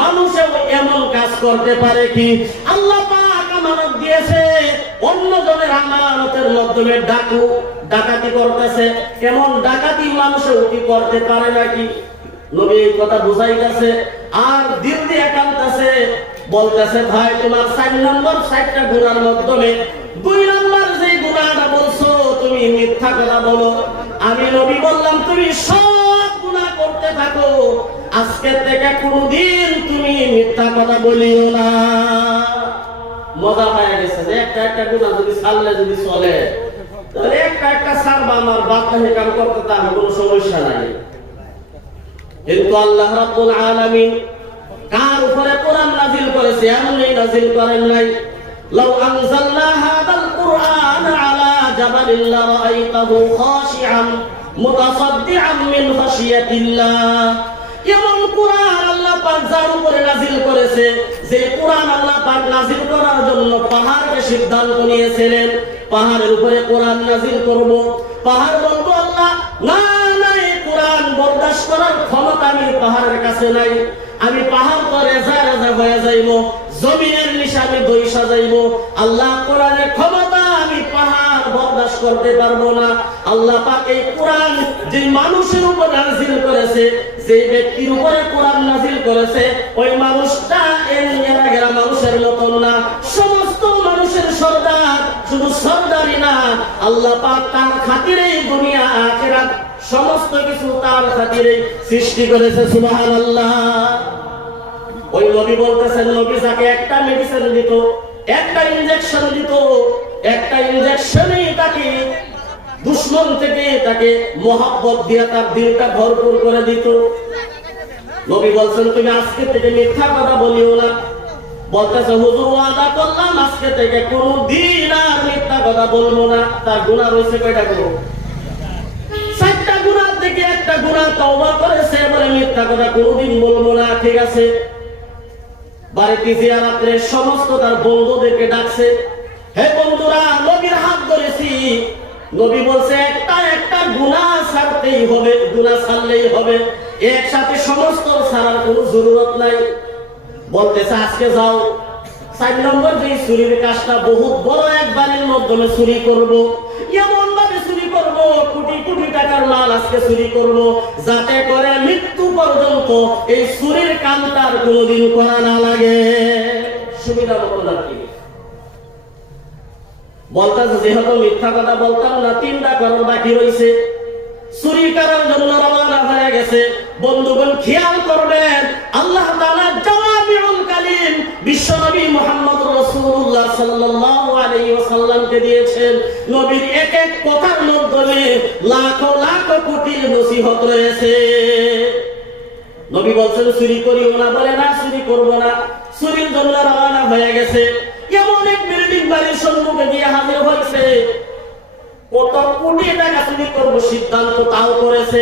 মানুষেও এমন কাজ করতে পারে কি? আল্লাহ পাক আমানত দিয়েছে, অন্যজনের আমানতের মাধ্যমে ডাকাতি করতেছে, কেমন ডাকাতি মানুষেও কি করতে পারে নাকি? নবী এই কথা বুঝাইতেছে আর দিল দিয়ে কাঁদতেছে, বলতেছে ভাই তোমার 4 নম্বর 4টা গুনার মাধ্যমে 2 নম্বর যে গুনাহটা বলছো তুমি মিথ্যা কথা বলো। আমি নবী বললাম তুমি সব গুনাহ করতে থাকো, আজকে থেকে কোনদিন তুমি মিথ্যা কথা বলিও না। মজা পাওয়া গেছে যে একটা একটা গুনাহ যদি ছাড়লে যদি চলে, তাহলে একটা একটা ছাড়বা, আমার বাচ্চা কাম করতে তার কোনো সমস্যা নাই। কিন্তু আল্লাহ রাব্বুল আলামিন কার উপরে কোরআন নাযিল করেছে? এমনি নাযিল করেন নাই। লাউ আনজালনা হাদাল কুরআন আলা জাবালিন লারাআইতাহু খাশিআন মুতাসাদ্দিআন মিন খাশিয়াতিল্লাহ। এমন কোরআন আল্লাহ পাক যার উপরে নাযিল করেছে, যে কোরআন আল্লাহ পাক নাযিল করার জন্য পাহাড়কে সিদ্ধান্ত নিয়েছিলেন, পাহাড়ের উপরে কোরআন নাযিল করব। পাহাড় বলবো আল্লাহ না না, এই কোরআন বরদাস্ত করার ক্ষমতা আমি পাহাড়ের কাছে নাই, আমি পাহাড় তো রেজা রেজা হয়ে যাইব, জমিনের নিচে আমি দইসা যাইব। আল্লাহ কোরআনের ক্ষমতা আমি পাহাড় বরদাস্ত করতে পারবো না। আল্লাহ পাক এই কোরআন যে মানুষের উপর নাযিল করেছে, যে ব্যক্তির উপরে কোরআন নাযিল করেছে, ওই মানুষটা এর আগের মানুষের মতন না, সমস্ত মানুষের সর্দার। শুধু সর্দারই না, আল্লাহ পাক তার খাতিরে দুনিয়া আখিরাত সমস্ত কিছু তার খাতিরে সৃষ্টি করেছে। সুবহানাল্লাহ। ওই নবী বলতেছেন, নবী যাকে একটা মেডিসিন দিত, একটা ইনজেকশন দিত, একটা ইনজেকশনই তাকে দুশমন থেকে তাকে মহব্বত দিয়ে তার দিলটা ভরপুর করে দিত। নবী বলছেন তুমি আজকে থেকে মিথ্যা কথা বলিও না। বলতেছে হুজুর ওয়াদা করলাম আজকে থেকে কোনদিন আর মিথ্যা কথা বলবো না। তার গুনাহ রয়েছে কয়টা? 4টা গুনাহ থেকে একটা গুনাহ তওবা করেছে, বলে মিথ্যা কথা কোনদিন বলবো না। ঠিক আছে, বাড়িতে জিয়ারতে সমস্ত তার বন্ধুদেরকে ডাকছে, হে বন্ধুরা, নবীর হাত ধরেছি। নবী বলছে একটা একটা গুনাহ ছাড়তেই হবে, গুনাহ ছাড়লেই হবে, একসাথে সমস্ত ছাড়ার কোনো জরুরত নাই। বলতেছে আজকে যাও 4 নম্বর যে চুরির কাজটা বহুত বড় এক বাড়ির মাধ্যমে চুরি করব, এমন ভাবে চুরি করব, কোটি কোটি টাকার মাল আজকে চুরি করব, যাতে করে মৃত্যু পর্যন্ত এই চুরির কামটার কোনোদিন করা না লাগে। সুবিধা মতো নাকি? বলতেছে যেহেতু মিথ্যা কথা বলতাম না, 3টা করার বাকি রয়েছে, চুরি করার জন্য রওনা হয়ে গেছে। বন্ধুগণ খেয়াল করবেন, আল্লাহ তাআলা জাওয়ামিউল নবীর এক এক কথার মাধ্যমে লাখো লাখো কোটি নসিহত রয়েছে। নবী বলছেন চুরি করিও না, বলে না চুরি করবো না, চুরির জন্য রওনা হয়ে গেছে। এমন এক বিল্ডিং বাড়ির সম্মুখে গিয়ে হাজির হয়েছে, কত কোটি টাকা চুরি করবো সিদ্ধান্ত তাও করেছে।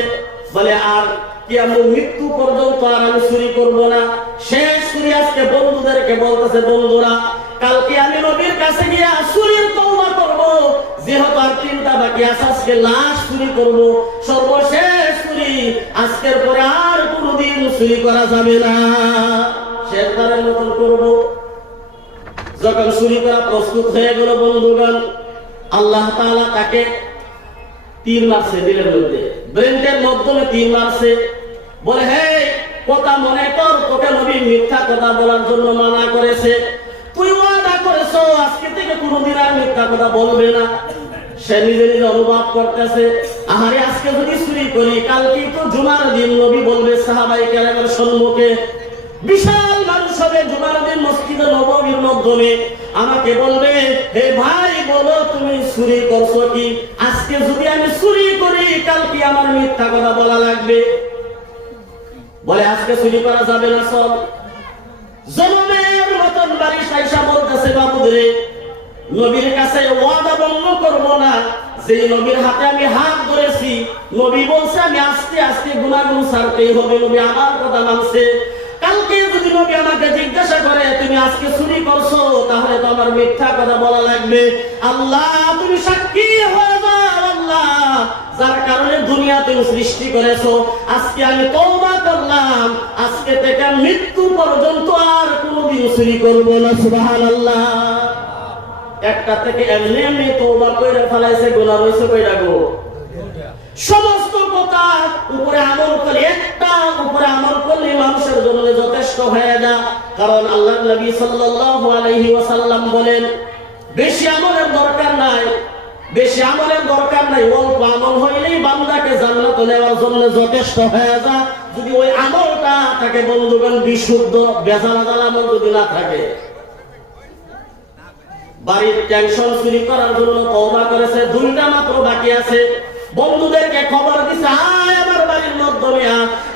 বলে আর কিয়ামত মৃত্যু পর্যন্ত আর আমি চুরি করবো না। শেষ চুরি আজকে বন্ধুদেরকে বলতেছে, বন্ধুরা কালকে আমি নবীর কাছে গিয়ে চুরির তওবা করবো, যেহেতু আর 3টা বাকি আছে, আজকে লাশ চুরি করবো, সর্বশেষ চুরি, আজকের পরে আর কোনোদিন চুরি করা যাবে না, শেষবারের মতন করবো। যখন চুরি করা প্রস্তুত হয়ে গেল বন্ধুগণ, আল্লাহ তাআলা তাকে তীর মারছে দিলের মধ্যে, ব্রেনের মাধ্যমে তীর মারছে। বলে হে কথা মনে কর, তোকে নবী মিথ্যা কথা বলার জন্য মানা করেছে, তুই ওয়াদা করেছো আজকে থেকে কোনোদিন আর মিথ্যা কথা বলবে না। সে নিজে নিজে অনুভব করতেছে, আহারে আজকে যদি চুরি করি, কালকে তো জুমার দিন, নবী বলবে সাহাবায়ে কেরামের সম্মুখে, বিশাল মানুষ হবে জুমার দিন মসজিদে নববীর মাধ্যমে, আমাকে বলবে হে ভাই বলো তুমি চুরি করছো কি? আজকে যদি আমি চুরি করি, কালকে আমার মিথ্যা কথা বলা লাগবে। বলে আজকে চুরি করা যাবে না, সব জনমের মতন বাড়ি সাইসা বলতেছে, বাবুদের নবীর কাছে ওয়াদা ভঙ্গ করবো না, যে নবীর হাতে আমি হাত ধরেছি, নবী বলছে আমি আস্তে আস্তে গুনাহগুলো ছাড়তেই হবে, নবী আমার কথা মানছে। কালকে যদি নবী আমাকে জিজ্ঞাসা করে তুমি আজকে চুরি করছো, তাহলে তো আমার মিথ্যা কথা বলা লাগবে। আল্লাহ তুমি সাক্ষী হয়ে যাও, আল্লাহ যার কারণে দুনিয়া তুমি সৃষ্টি করেছো, আজকে আমি তওবা করলাম, আজকে থেকে মৃত্যু পর্যন্ত আর কোনোদিন চুরি করবো না। সুবহানাল্লাহ। একটা থেকে এমনি এমনি তওবা কইরা ফেলাইছে, গুনাহ হইছে কয়টা গো? সমস্ত কথা উপরে আমল করে, একটা উপরে আমল করলে মানুষের জন্য যথেষ্ট হয়ে যায়। কারণ আল্লাহর নবী সাল্লাল্লাহু আলাইহি ওয়াসাল্লাম বলেন, বেশি আমলের দরকার নাই, বেশি আমলের দরকার নাই, অল্প আমল হইলেই বান্দাকে জান্নাতে নেওয়ার জন্য যথেষ্ট হয়ে যায়, যদি ওই আমলটা থাকে বন্ধুগণ বিশুদ্ধ, বেজাল আমল যদি না থাকে। বাড়ির টেনশন চুরি করার জন্য তওবা করেছে, 2টা মাত্র বাকি আছে, বন্ধুদেরকে খবর দিছে আয় আমার বাড়ির মাধ্যমে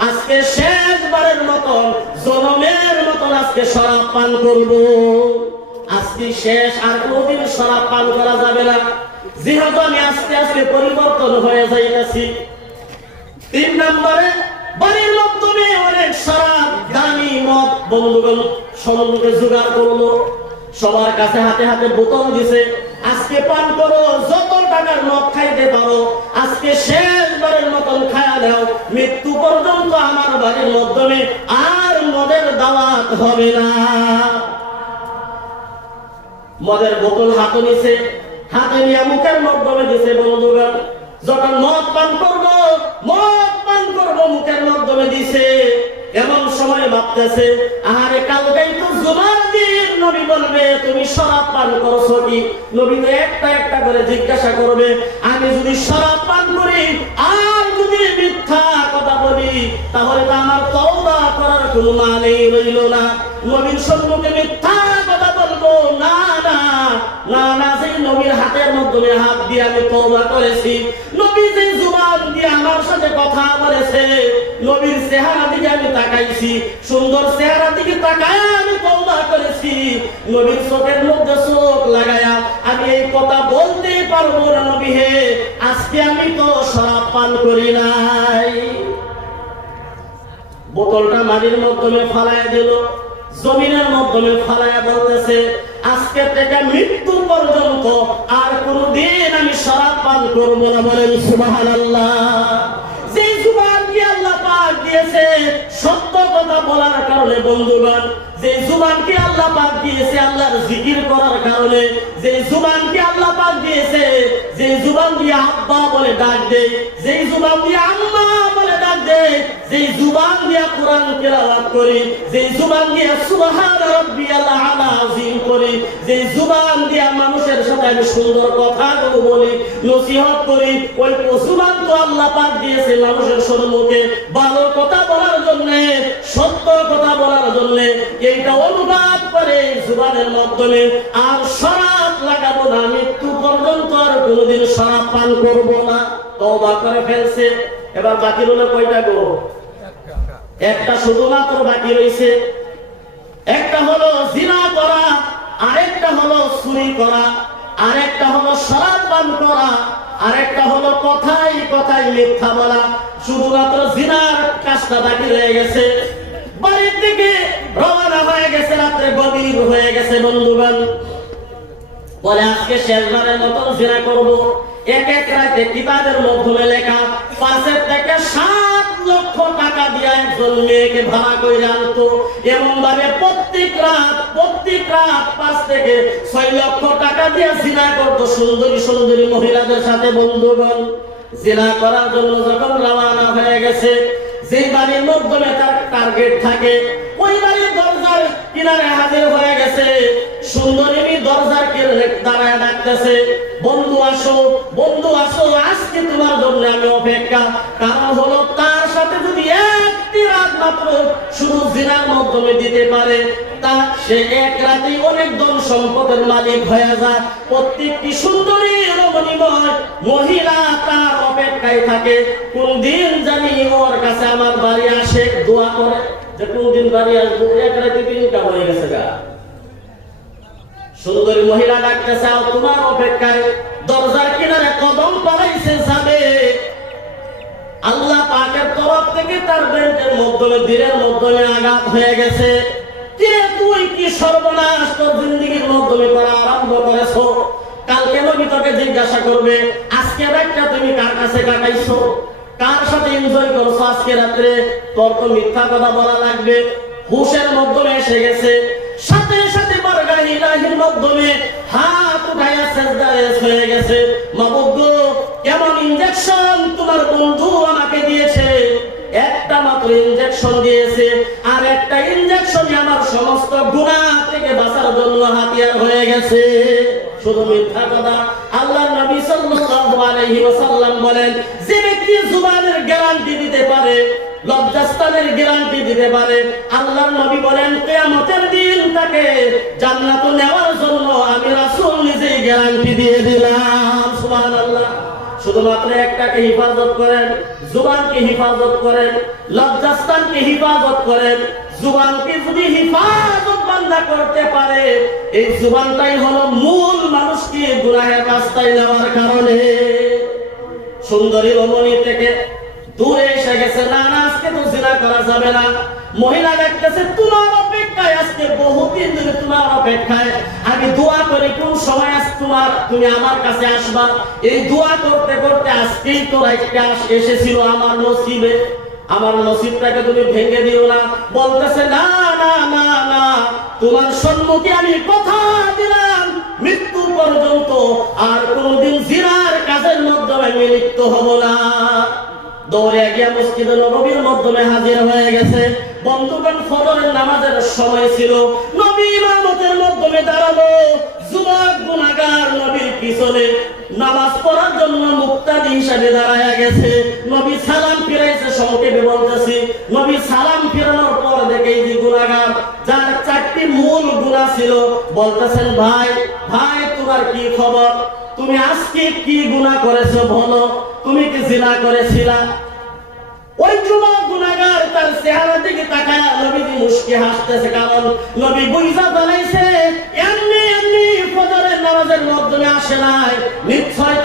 আজকে শেষবারের মতন, জনমের মতন আজকে শরাব পান করব, আজকে শেষ, আর কোনদিন শরাব পান করা যাবে না, যেহেতু আমি আস্তে আস্তে পরিবর্তন হয়ে যাইতেছি। 3 নম্বরে বাড়ির মাধ্যমে অনেক শরাব, দামি মদ বন্ধুগণ সম্মুখে জোগাড় করলো, সবার কাছে হাতে হাতে বোতল দিছে, আজকে পান করো, যত টাকার মদ খাইতে পারো, আজকে শেষবারের মতন খায়া দাও, মৃত্যু পর্যন্ত আমার বাড়ির মাধ্যমে আর মদের দাওয়াত হবে না। মদের বোতল হাতে নিছে, হাতে নিয়ে মুখের মাধ্যমে দিছে বন্ধুগণ, যখন মদ পান করবো মুখের মাধ্যমে দিছে, এমন সময় ভাবতেছে আরে কালকেই তো জুমার দিন, নবী বলবে তুমি শরাব পান করছো কি? নবী তো একটা একটা করে জিজ্ঞাসা করবে, আমি যদি শরাব পান করি আর যদি মিথ্যা কথা বলি, তাহলে তো আমার তওবা করার কোনো মানেই রইল না। নবীর সম্মুখে মিথ্যা কথা বলবো না না না না, সেই নবীর হাতের মাধ্যমে হাত দিয়ে আমি তওবা করেছি, নবী যে জুবান দিয়ে আমার সাথে কথা বলেছে, নবীর চেহারা দিকে আমি তাকাইছি, সুন্দর চেহারা দিকে তাকায় আমি তওবা করেছি, নবীর চোখের মধ্যে চোখ লাগায়া আমি এই কথা বলতে পারবো না, নবী হে আজকে আমি তো শরাব পান করি নাই। বোতলটা মাটির মাধ্যমে ফালাইয়া দিল, জমিনের মাধ্যমে ফালাইয়া বলতেছে আজকে থেকে মৃত্যু পর্যন্ত আর কোনদিন আমি শরাব পান করবো না। বলেন সুবহানাল্লাহ। যে জুবান কি আল্লাহ পাক দিয়েছে সত্য কথা বলার কারণে বন্ধুগণ, যে জুবানকে আল্লাহ পাক দিয়েছে আল্লাহর জিকির করার কারণে, যে জুবানকে আল্লাহ পাক দিয়েছে, যে জুবান দিয়ে আব্বা বলে ডাক দেয়, যে জুবান দিয়ে আম্মা বলে ডাক দেয়, যে জুবান দিয়ে কোরআন তেলাওয়াত করি, যে জুবান দিয়ে সুবহান রাব্বিয়াল আলা আযীম করি, যে জুবান দিয়ে মানুষের সাথে আমি সুন্দর কথাগুলো বলি, নসিহত করি, ওই জুবান তো আল্লাহ পাক দিয়েছে মানুষের সম্মুখে ভালো কথা বলার জন্য, সত্য কথা বলার জন্য। এইটা অনুবাদ করে জুবানের মাধ্যমে আর শরাব লাগাবো না, মৃত্যু পর্যন্ত আর কোনোদিন শরাব পান করব না, তওবা করে ফেলছে। এবার বাকি রইল কয়টা গো? একটা শুধুমাত্র বাকি রয়েছে। একটা হলো জিনা করা, আরেকটা হলো চুরি করা, আরেকটা হলো শরাব পান করা, আরেকটা হলো কথায় কথায় মিথ্যা বলা। শুধুমাত্র জিনার কাজটা বাকি রয়ে গেছে। বাড়ির থেকে রওনা হয়ে গেছে, রাত্রে গভীর হয়ে গেছে। বন্ধুগণ বলে আজকে শেষবারের মতো জিনা করব। এক এক রাতে কিতাবের মাধ্যমে লেখা 5 থেকে 7 লক্ষ টাকা দিয়ে একজন মেয়েকে ভাড়া করে আনতো। এমন ভাবে প্রত্যেক রাত 5 থেকে 6 লক্ষ টাকা দিয়ে জিনা করতো সুন্দরী সুন্দরী মহিলাদের সাথে। বন্ধুগণ জিনা করার জন্য যখন রওনা হয়ে গেছে, যে বাড়ির মাধ্যমে তার টার্গেট থাকে, ওই বাড়ির দরজার কিনারে হাজির হয়ে গেছে। সুন্দরী দরজার কিনারে দাঁড়ায় ডাকতেছে, বন্ধু আসো, বন্ধু আসো, আজকে তোমার জন্য আমি অপেক্ষা। কারণ হলো তার সাথে যদি একটি রাত মাত্র শুধু জিনার মাধ্যমে দিতে পারে, তা সে এক রাতেই অনেক ধন সম্পদের মালিক হয়ে যায়। প্রত্যেকটি সুন্দরী রমণীময় মহিলা তার অপেক্ষায় থাকে, কোন দিন জানি ওর কাছে আমার বাড়ি আসে, দোয়া করে যে কোন দিন বাড়ি আসবো। এক রাতে তিনটা হয়ে গেছে গা। সুন্দরী মহিলা ডাকতেছে, তোমার অপেক্ষায় দরজার কিনারে কদম পড়াইছে যাবে। আল্লাহ পাকের তরফ থেকে তার ব্রেনের মাধ্যমে দিনের মাধ্যমে আঘাত হয়ে গেছে। কে তুই কি সর্বনাশ তোর জিন্দেগীর মাধ্যমে করা আরম্ভ করেছো? কালকে নবী তোকে জিজ্ঞাসা করবে, আজকে রাতটা তুমি কার কাছে কাটাইছো, কার সাথে এনজয় করছো আজকে রাত্রে? তোর তো মিথ্যা কথা বলা লাগবে। হুশের মাধ্যমে এসে গেছে, সাথে সাথে বারগাহ ইলাহির মাধ্যমে হাত উঠায়া সিজদায় হয়ে গেছে। মাবুদ গো, কেমন ইনজেকশন তোমার বন্ধু আমাকে দিয়েছে। একটা মাত্র ইনজেকশন দিয়েছে, আর একটা ইনজেকশনই আমার সমস্ত গুনাহ থেকে বাঁচার জন্য হাতিয়ার হয়ে গেছে। শুধু মিথ্যা কথা। আল্লাহর নবী সাল্লাল্লাহু আলাইহি ওয়াসাল্লাম বলেন, যে ব্যক্তি জুবানের গ্যারান্টি দিতে পারে, লজ্জাস্থানের গ্যারান্টি দিতে পারে, আল্লাহর নবী বলেন কিয়ামতের দিন তাকে জান্নাতে নেওয়ার জন্য আমি রাসূল নিজেই গ্যারান্টি দিয়ে দিলাম। সুবহানাল্লাহ। শুধুমাত্র একটাকে হিফাজত করেন, জুবানকে হিফাজত করেন, লজ্জাস্থানকে হিফাজত করেন। জুবানকে যদি হিফাজত বান্দা করতে পারে, এই জুবানটাই হলো মূল মানুষকে গুনাহের রাস্তায় নেওয়ার কারণে। সুন্দরী রমণী থেকে দূরে এসে গেছে, না না আজকে তো জিনা করা যাবে না। মহিলা দেখতেছে তোমার অপেক্ষায়, আজকে বহুদিন ধরে তোমার অপেক্ষায়। আমি দোয়া করি কোন সময় তুমি আমার কাছে আসবা। এই দোয়া করতে করতে আজকেই তো রাইটটা এসেছিল আমার নসিবে। আমার নসিবটাকে তুমি ভেঙে দিও না। বলতেছে না না না না, তোমার সম্মুখে আমি কথা দিলাম মৃত্যু পর্যন্ত আর কোনদিন জিনার কাজের মাধ্যমে আমি লিপ্ত হব না। দৌড়ে গিয়ে মসজিদে নববীর মাধ্যমে হাজির হয়ে গেছে। বন্ধুগণ ফজরের নামাজের সময় ছিল, নবী ইমামতের মাধ্যমে দাঁড়ালো। যুবক গুনাহগার নবীর পিছনে নামাজ পড়ার জন্য মুক্তাদি হিসেবে দাঁড়ায়া গেছে। নবী সালাম ফিরাইছে, সংক্ষেপে বলতেছি। নবী সালাম ফিরানোর পর দেখেই যে গুনাহগার, যার 4টি মূল গুনাহ ছিল, বলতেছেন ভাই ভাই তোমার কি খবর? তুমি আজকে কি গুনাহ করেছো বলো? তুমি কি জিনা করেছিলা? ওই যুবক গুনাহগার তার চেহারা দিকে তাকায় নবীজি মুস্কি হাসতেছে, কারণ নবী বুঝা বানাইছে এমনি এমনি ফজরের নামাজের মাধ্যমে আসে নাই, নিশ্চয়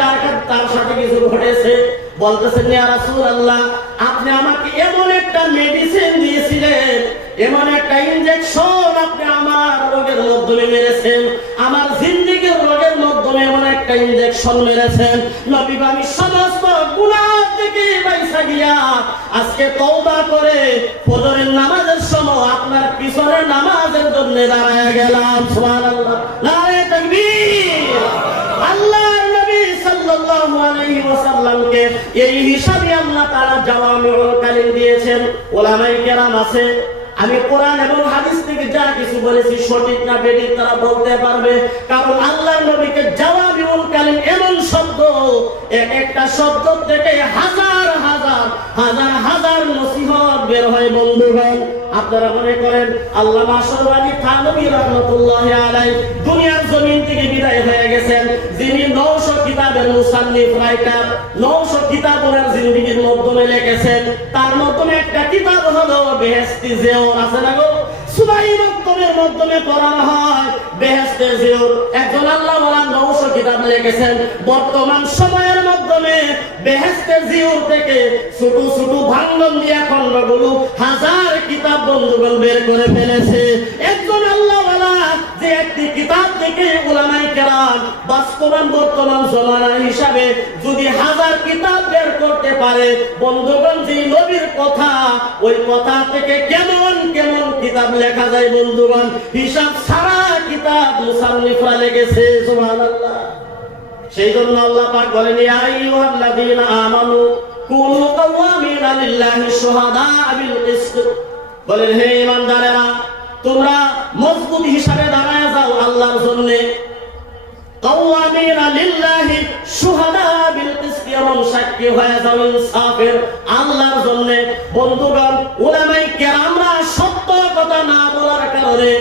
তার সাথে কিছু ঘটেছে। বলতেছেন ইয়া রাসূলুল্লাহ, আপনি আমাকে এমন একটা মেডিসিন দিয়েছিলেন, এমন একটা ইনজেকশন আপনি আমার রোগের মাধ্যমে মেরেছেন, আমার জিন্দেগীর রোগের মাধ্যমে এমন একটা ইনজেকশন মেরেছেন। নবী আমি সমস্ত গুনাহ থেকে বাইসা গিয়া আজকে তওবা করে ফজরের নামাজের সময় আপনার পিছনে নামাজের জন্য দাঁড়ায় গেলাম। সুবহানাল্লাহ, নারে তাকবীর। আল্লাহর নবী সাল্লাল্লাহু আলাইহি ওয়াসাল্লামকে এই হিসাবে আল্লাহ তাআলা জাওয়ামিউল কালিম দিয়েছেন। উলামায়ে কেরাম আছে, আমি কোরআন এবং হাদিস থেকে যা কিছু বলেছি সঠিক না বেঠিক তারা বলতে পারবে, কারণ আল্লাহর নবীকে জাওয়ামিউল কালিম এমন শব্দ, এক একটা শব্দ থেকে হাজার হাজার হাজার হাজার হাজার নসিহত বের হয় বন্ধুগণ। আপনারা মনে করেন আল্লামা আশরাফ থানভী রাহমাতুল্লাহি আলাইহি দুনিয়ার জমিন থেকে বিদায় হয়ে গেছেন, যিনি 900 কিতাবের মুসান্নিফ রাইটার, 900 কিতাব ওনার জিন্দেগীর মাধ্যমে লিখেছেন। তার মাধ্যমে একটা কিতাব হলো বেহেশতি জিওর, আছে না গো? সুবাই মাধ্যমের মাধ্যমে পড়ানো হয় বেহেশতে জিওর। একজন আল্লাহ ওয়ালা 900 কিতাব লিখেছেন। বর্তমান সময়ের মাধ্যমে বেহেশতে জিওর থেকে ছোট ছোট ভাঙন দিয়া খণ্ডগুলো হাজার কিতাব বন্ধুগণ বের করে ফেলেছে। একজন আল্লাহ ওয়ালা যে একটি কিতাব থেকে উলামায়ে কেরাম বর্তমান জমানা হিসাবে যদি হাজার কিতাব বের করতে পারে বন্ধুগণ, যে নবীর কথা ওই কথা থেকে কেমন কেমন কিতাব লেখা যায় বন্ধুগণ, হিসাব ছাড়া কিতাব মুসান্নিফরা লিখেছে। সুবহানাল্লাহ। সেই জন্য আল্লাহ পাক বলেন, ইয়া আইয়ুহাল্লাযীনা আমানু কুনু কাওয়ামিনা লিল্লাহি শুহাদা বিল কিসত। বলেন, হে ঈমানদারেরা, তোমরা মজবুত হিসাবে দাঁড়ায় যাও আল্লাহর জন্য। কাওয়ামিনা লিল্লাহি শুহাদা বিল কিসত, এমন সাক্ষী হয়ে যাও ইনসাফের আল্লাহর জন্য। বন্ধুগণ, উলামায়ে কেরামরা সত্য কথা না বলার কারণে,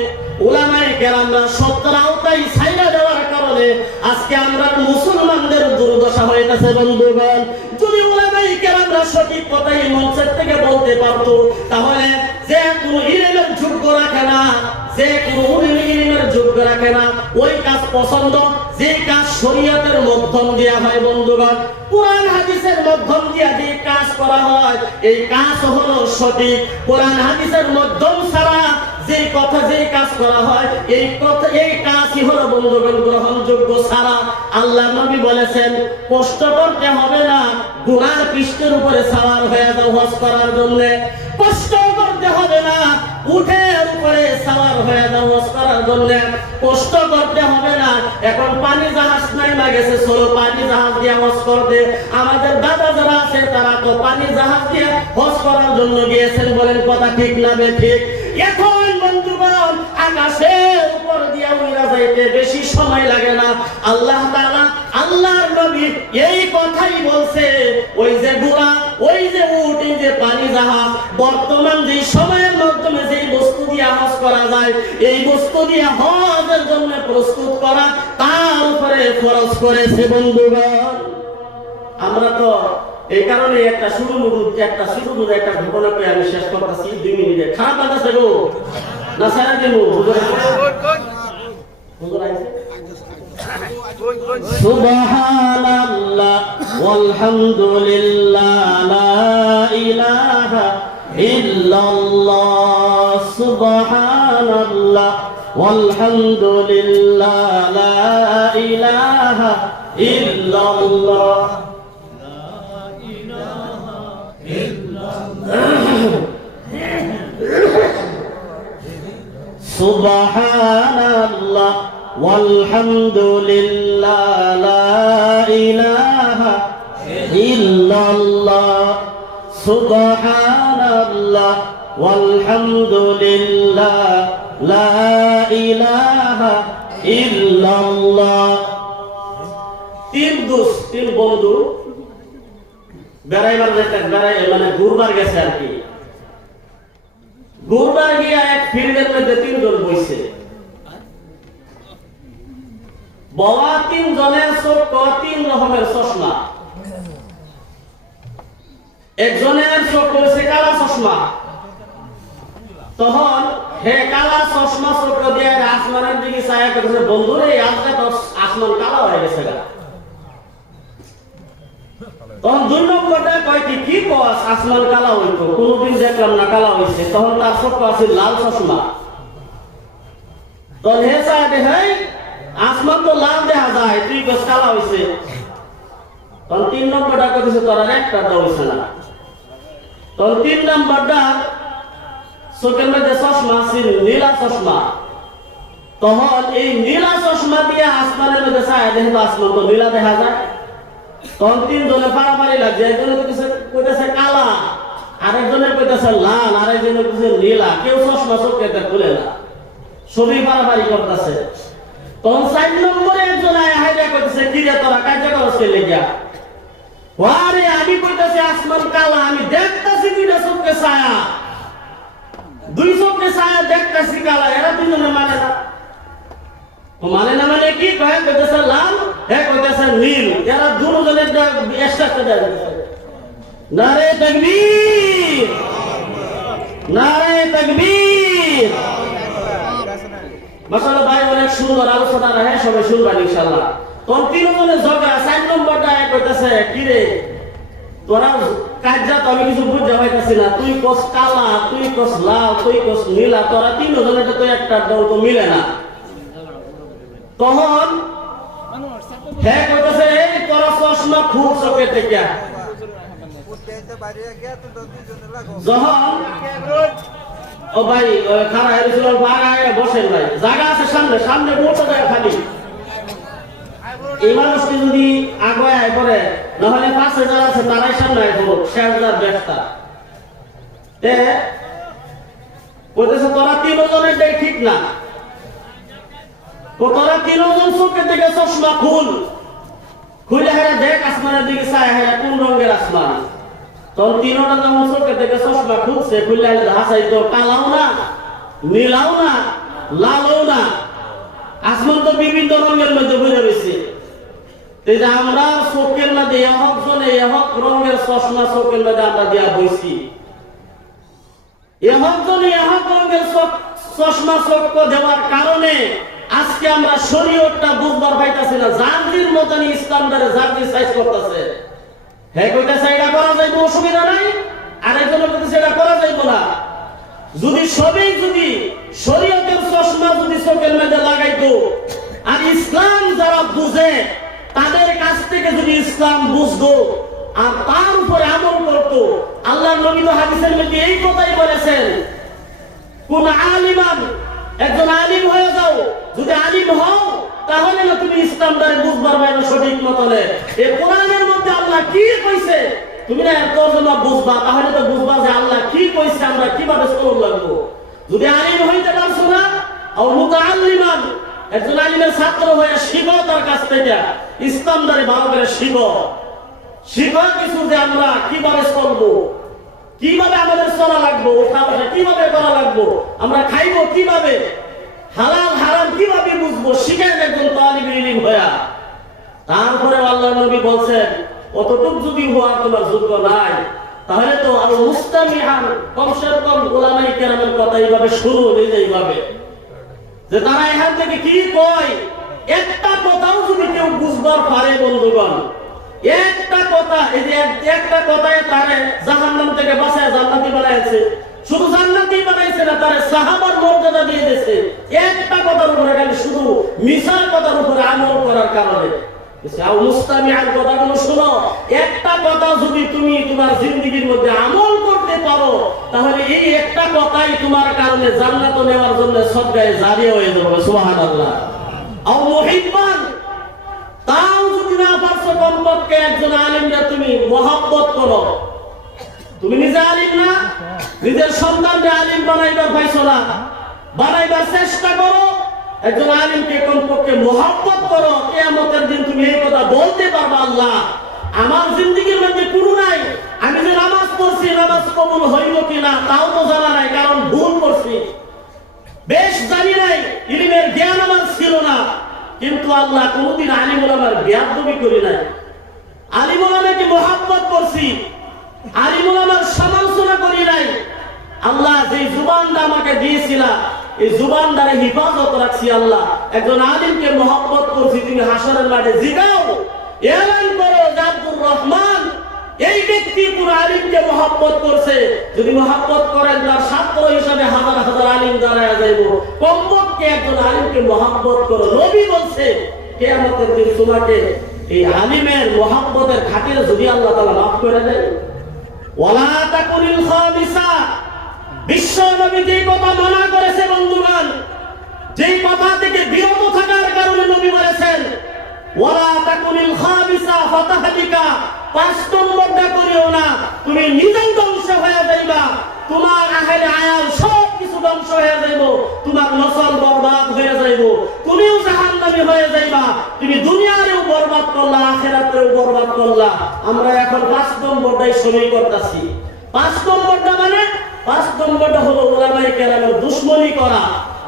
উলামায়ে কেরামরা সত্যের আওতায় ছাইড়া দেওয়ার কারণে আজকে আমরা মুসলমানদের দুর্দশা হইতেছে বন্ধুগণ। যদি উলামায়ে কেরামরা সঠিক কথাই মঞ্চের থেকে বলতে পারতো, তাহলে যে কোনো ইলমের যোগ্য রাখে না, যে কোনো ইলমের যোগ্য রাখে না, ওই কাজ পছন্দ যে কাজ শরীয়তের মাধ্যম দিয়া হয় বন্ধুগণ, কোরআন হাদিসের মাধ্যম দিয়া যে কাজ করা হয় এই কাজ হলো সঠিক। কোরআন হাদিসের মাধ্যম ছাড়া যে কথা যে কাজ করা হয় এই কথা এই কাজই হলো বন্ধুগণ গ্রহণযোগ্য। ছাড়া আল্লাহ নবী বলেছেন, কষ্ট করতে হবে না, ঘোড়ার পৃষ্ঠের উপরে সাওয়ার হয়ে যাও হজ করার জন্য। কষ্ট করতে হবে না, উটের উপরে সাওয়ার হয়ে যাও হজ করার জন্য। কষ্ট করতে হবে না, এখন পানি জাহাজ নাই না গেছে, চলো পানি জাহাজ দিয়ে হজ করতে। আমাদের দাদা যারা আছে তারা তো পানি জাহাজ দিয়ে হজ করার জন্য গিয়েছেন। বলেন কথা ঠিক না ঠিক? এখন বন্ধুগণ, আকাশের উপর দিয়া উড়া যাইতে বেশি সময় লাগে না। আল্লাহ তাআলা আল্লাহর নবী এই কথাই বলছে, ওই যে ঘোড়া, ওই যে উট, এই যে পানি জাহাজ, বর্তমান যে সময়ের মাধ্যমে যে বস্তু দিয়ে হজ করা যায় এই বস্তু দিয়ে হজের জন্য প্রস্তুত করা তার উপরে ফরজ করেছে বন্ধুগণ। আমরা তো এই কারণে একটা শুরু একটা ঘটনা করে আমি শেষ করতেছি 2 মিনিটে। খারাপ লাগছে গো না সারা দিন সুবহানাল্লাহ ওয়ালহামদুলিল্লাহ লা ইলাহা ইল্লাল্লাহ সুবহানাল্লাহ ওয়ালহামদুলিল্লাহ লা ইলাহা ইল্লাল্লাহ সুবহানাল্লাহ ওয়ালহামদুলিল্লাহ লা ইলাহা ইল্লাল্লাহ সুবহানাল্লাহ ওয়ালহামদুলিল্লাহ লা ইলাহা ইল্লাল্লাহ। তিন বন্ধু বেড়াইবার মানে ঘুরবার গেছে আর কি। ঘুরবার গিয়া এক ফিল্ডের মধ্যে 3 জন বইছে। বাবা 3 জনের চোখ 3 রকমের চশমা। একজনের চোখ হয়েছে কালা চশমা। তখন হে কালা চশমা চোখ দিয়ে আসমানের দিকে ছায়া করছে, বন্ধুরে আজকে তো আসমান কালা হয়ে গেছে। তখন 2 নম্বরটা কয় কি কস আসমান কালা হইতো, কোনদিন দেখলাম না কালা হইছে। তখন তার চোখ আছে লাল চশমা। তখন হে সাহেব, হে আসমান তো লাল দেখা যায়, তুই কস কালা হইছে। তখন 3 নম্বরটা কইছে তোর একটা দাও হইছে না। তখন 3 নম্বরটা চোখের মধ্যে চশমা ছিল নীলা চশমা। তখন এই নীলা চশমা দিয়ে আসমানের মধ্যে ছায়া দেখে তো আসমান তো নীলা দেখা যায়। তখন 3 জনে পারাপারি লাগছে, একজনে কইতেছে কালা, আরেকজনের কইতেছে লাল, আরেকজনের কইতেছে নীলা। কেউ চশমা চোখে খুলে না, সবই পারাপারি করতেছে। তখন 4 নম্বরে একজন আয়া হাইরা কইতেছে, কি রে তোরা কাজ করছিস লেগা? আরে আমি কইতাছি আসমান কালা, আমি দেখতাছি দুইটা চোখে ছায়া, দুই চোখে ছায়া দেখতাছি কালা, এরা দুজনে মানে না। মানে না মানে কি কয়? কইতাছে লাল, হ্যাঁ কইতাছে নীল, এরা দুজনের একসাথে দেয়। নারে তাকবীর, নারে তাকবীর। মাশাআল্লাহ ভাই, অনেক সুন্দর আলোচনা, হ্যাঁ সবাই শুনবেন ইনশাআল্লাহ। কোন তিনজনে ঝগড়া, 4 নম্বরটা কইতাছে কি রে তোরা কাজা, তো আমি কিছু বুঝতে পাইতাছি না, তুই কস কালা, তুই কস লাল, তুই কস নীলা, তোরা তিনজনে তো একটা দল তো মিলে না। তখন হ্যাঁ কইতাছে এই তোরা চশমা খুব চোখে থেকে যখন ও ভাই খারাপ হয়েছিল বাগায় বসেন ভাই, জায়গা আছে সামনে, সামনে মোটো দেয় খালি। এই মানুষটি যদি আগে করে, নাহলে পাশে যারা আছে তারাই সামনে আইবো, শেষদার ব্যস্তা বলতেছে তোরা তিনজনের দেয় ঠিক না, তোরা তিনজন চোখের দিকে চশমা খুল, খুলে হেরা দেখ আসমানের দিকে চায়, হেরা কোন রঙের আসমান। তখন তিনটা যখন চোখের দিকে চশমা খুলছে, খুললে হাসাই তো কালাও না, নীলাও না, লালও না, আসমান তো বিভিন্ন রঙের মধ্যে বুঝে গেছে। আমরা চোখের মধ্যে এহক জনে এহক রঙের চশমা চোখের মধ্যে আমরা দিয়া বইছি, এহক জনে এহক রঙের চশমা চোখ দেওয়ার কারণে আজকে আমরা শরীয়তটা বুঝবার পাইতাছি না। জার্জির মতন ইসলামটারে জার্জি সাইজ করতেছে, হ্যাঁ কইতাছে এটা করা যাইব, অসুবিধা নাই, আরেকজন কইতাছে এটা করা যাইব না। যদি সবাই যদি শরীয়তের চশমা যদি চোখের মধ্যে লাগাইতো, আর ইসলাম যারা বুঝে তাদের কাছ থেকে যদি ইসলাম বুঝতো আর তার উপরে আমল করতো, আল্লাহ নবী তো হাদিসের মধ্যে এই কথাই বলেছেন, কোন আলিমান, একজন আলিম হয়ে যাও, যদি আলিম হও তাহলে না তুমি ইসলামটারে বুঝবার বাইরে সঠিক মতনে। এই কোরআনের মধ্যে আল্লাহ কি কইছে তুমি না এত তর্জমা বুঝবা, তাহলে তো বুঝবা যে আল্লাহ কি কইছে, আমরা কিভাবে চলন লাগবো। যদি আলিম হইতে পারছো না, আর মুতাআল্লিমান, একজন আলিমের ছাত্র হয়ে শিখো, তার কাছ থেকে ইসলামটারে ভালো করে শিখো, শিখো কিছু যে আমরা কিভাবে চলবো, কিভাবে আমাদের চলা লাগবো, ওঠা বসা কিভাবে করা লাগবো, আমরা খাইবো কিভাবে, হালাল হারাম কিভাবে বুঝবো, শিখেন একজন তালিবুল ইলম হয়া। তারপরে আল্লাহর নবী বলছেন অতটুক যদি হওয়ার তোমার যোগ্য নাই, তাহলে তো আল মুস্তামিআন, কমসে কম উলামায়ে কেরামের কথা এইভাবে শুনো, এইভাবে যে তারা এখান থেকে কি কয়, একটা কথাও যদি কেউ বুঝবার পারে বন্ধুগণ, একটা কথা, এই যে একটা কথায় তারে জাহান্নাম থেকে বাঁচায় জান্নাতি বানাইছে, শুধু জান্নাতি বানাইছে না, তারে সাহাবার মর্যাদা দিয়ে দিয়েছে, একটা কথার উপরে, খালি শুধু মিশার কথার উপরে আমল করার কারণে। মুস্তামিআন কথাগুলো শুনো, একটা কথা যদি তুমি তোমার জিন্দেগীর মধ্যে আমল করতে পারো, তাহলে এই একটা কথাই তোমার কারণে জান্নাত নেওয়ার জন্য সদকায়ে জারিয়া হয়ে যাবে। সুবহানাল্লাহ। আও মুহিব্বান, তাও যদি না পারছো, কমপক্ষে একজন আলিমকে তুমি মহব্বত করো। তুমি নিজে আলিম না, নিজের সন্তানকে আলিম বানাইবার পাইছো না, বানাইবার চেষ্টা করো। একজন আলিমকে কমপক্ষে মহব্বত করো, কিয়ামতের দিন তুমি এই কথা বলতে পারবা, আল্লাহ আমার জিন্দেগীর মধ্যে কোনো নাই, আমি যে নামাজ পড়ছি নামাজ কবুল হইল কিনা তাও তো জানা নাই, কারণ ভুল করছি, বেশ জানি নাই, ইলমের জ্ঞান আমার ছিল না। কিন্তু আল্লাহ কোনদিন আলিম ওলামার বেয়াদবি করি নাই, আলিম ওলামাকে মহব্বত করছি, আলিম ওলামার সমালোচনা করি নাই। আল্লাহ যে জুবানটা আমাকে দিয়েছিলা, এই জুবানটারে হিফাজত রাখছি। আল্লাহ একজন আলিমকে মহব্বত করছি, তুমি হাসরের মাঠে জিগাও, এলান করো যে আব্দুর রহমান এই ব্যক্তি পুরো আলিমকে মহব্বত করছে। যদি মহব্বত করেন, তার ছাত্র হিসাবে হাজার হাজার আলিম দাঁড়ায় যাইব। কমপক্ষে একজন আলিমকে মহব্বত করো। নবী বলছে কিয়ামতের দিন তোমাকে এই আলিমের মহব্বতের খাতিরে যদি আল্লাহ তাআলা মাফ করে দেন। ওয়ালা তাকুনিল খামিসা, বিশ্ব নবী যে কথা মানা করেছে বন্ধুগণ, যেই কথা থেকে বিরত থাকার কারণে নবী বলেছেন ওয়ালা তাকুনিল খামিসা ফাতাহলিকা, 5 নম্বরটা করিও না, তুমি নিজেও ধ্বংস হয়ে যাইবা, তোমার আহলে আয়াল সব কিছু ধ্বংস হয়ে যাইব, তোমার নসল বরবাদ হয়ে যাইব, তুমিও জাহান্নামী হয়ে যাইবা। তুমি দুনিয়ারেও বরবাদ করলা, আখিরাতেও জীবনটারে বরবাদ করলা। আমরা এখন 5 নম্বরটাই সময় করতেছি। 5 নম্বরটা মানে 5 নম্বরটা হলো উলামায়ে কেরামের দুশমনি করা।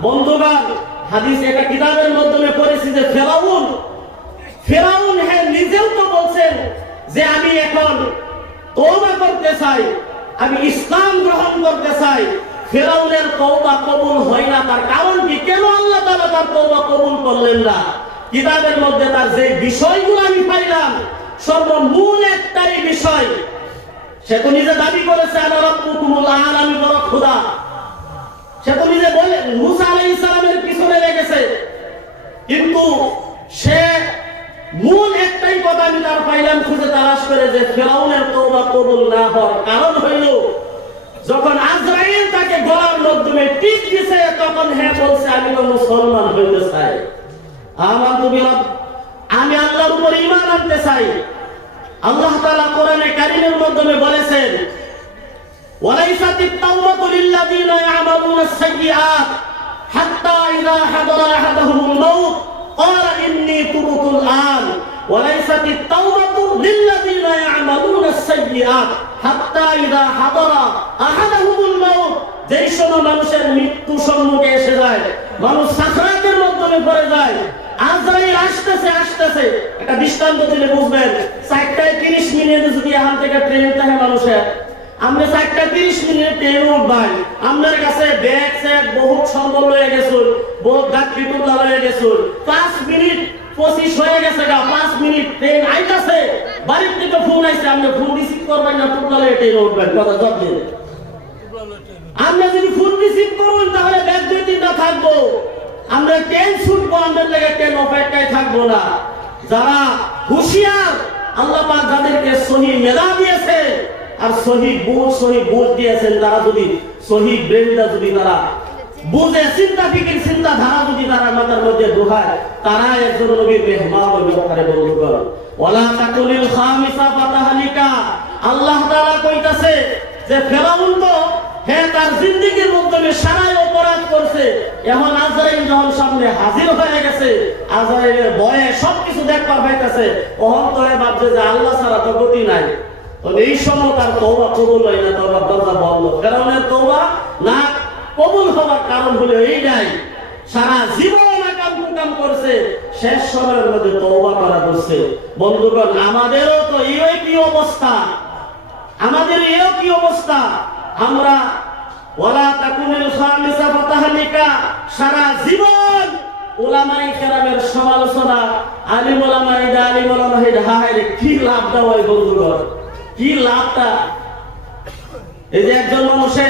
বন্ধুগণ, হাদিস একটা কিতাবের মাধ্যমে পড়েছি যে ফেরাউন হ্যাঁ নিজেও তো বলছেন যে আমি এখন তওবা করতে চাই, আমি ইসলাম গ্রহণ করতে চাই। ফেরাউনের তওবা কবুল হয় না, তার কারণ কি? কেন আল্লাহ তাআলা তার তওবা কবুল করলেন না? কিতাবের মধ্যে তার যে বিষয়গুলো আমি পাইলাম, সর্বমূল একটাই বিষয়। সে তো নিজে দাবি করেছে আনা রাব্বুকুমুল আ'লা, আমি বড় খোদা। সে তো নিজে বলে মুসা আলাইহিস সালামের পিছনে লেগেছে, কিন্তু সে মূল একটাই কথা আমি তার পাইলাম খুঁজে তালাশ করে, যে ফেরাউনের তওবা কবুল না হওয়ার কারণ হইল যখন আজরাইল তাকে গলার মাধ্যমে টিপ দিয়েছে, তখন হ্যাঁ বলছে আমি তো মুসলমান হইতে চাই, আমানতু বিরাব, আমি আল্লাহর উপর ঈমান আনতে চাই। আল্লাহ তাআলা কোরআনে কারীমের মাধ্যমে বলেছেন ওয়ালাইসাতিত তাওবাতু লিল্লাযিনা ইয়ামালুনা আস-সাইয়্যাত হাত্তা ইযা হাদারা আহাদাহুমুল মাউত ক্বালা ইন্নী তুবতুল আন ওয়ালাইসাতিত তাওবাতু লিল্লাযিনা ইয়ামালুনা আস-সাইয়্যাত হাত্তা ইযা হাদারা আহাদাহুমুল মাউত। যেই সময় মানুষের মৃত্যু সম্মুখে এসে যায়, মানুষ সাকরাতের মাধ্যমে পড়ে যায়, আজরাইল আসতেছে। একটা দৃষ্টান্ত দিলে বুঝবেন, 4:30 মিনিটে যদি এখান থেকে ট্রেন থাকে মানুষের, আমরা 4:30 ট্রেন উঠবাই, আপনার কাছে ব্যাগ স্যাগ বহুত সম্বল হয়ে গেছুন, বহুত গাড়ি টুকলা হয়ে গেছুন, 5 মিনিট 25 হয়ে গেছে গা, 5 মিনিট ট্রেন আইতাছে, বাড়ির থেকে ফোন আইছে, আপনি ফোন রিসিভ করবেন না, টুকলা হয়ে ট্রেন উঠবেন, কথা জব দিন। আমরা যদি ফোন রিসিভ করুন তাহলে ব্যাগ 2-3টা থাকবো, আমরা ট্রেন ছুটবো, আমাদের লেগে ট্রেন অপেক্ষায় থাকবো না। যারা হুঁশিয়ার, আল্লাহ পাক যাদেরকে সহি মেধা দিয়েছে আর সহি বুঝ দিয়েছেন, তারা যদি সহি ব্রেনটা যদি তারা বুঝে, চিন্তাধারা যদি তারা মাথার মধ্যে ঢোকায়, তারা একজন নবীর মেহমান হইবে পারে। বন্ধুগণ, ওয়ালা তাকুলিল খামিসা ফাতাহালিকা, আল্লাহ তাআলা কইতাছে যে ফেরাউন তো হ্যাঁ তার জিন্দেগীর মাধ্যমে সারাই অপরাধ করছে, এখন আজরাইল যখন সামনে হাজির হয়ে গেছে, আজরাইলের ভয়ে সবকিছু দেখবার পাইতেছে, তখন তো ভাবছে যে আল্লাহ ছাড়া তো গতি নাই। তো এই সময় তার তওবা কবুল হয় না, তওবার দরজা বন্ধ। ফেরাউনের তওবা না কবুল হওয়ার কারণ হলো এইটাই, সারা জীবন কাম করছে, শেষ সময়ের মধ্যে তওবা করা করছে। বন্ধুগণ, আমাদেরও তো এই কি অবস্থা, আমরা ওয়ালা তাকুনিল খামিসা ফাতাহালিকা, সারা জীবন উলামায়ে কেরামের সমালোচনা, আলিম উলামা হায় রে, কি লাভটা হয় বন্ধুগণ, কি লাভটা। এই যে একজন মানুষে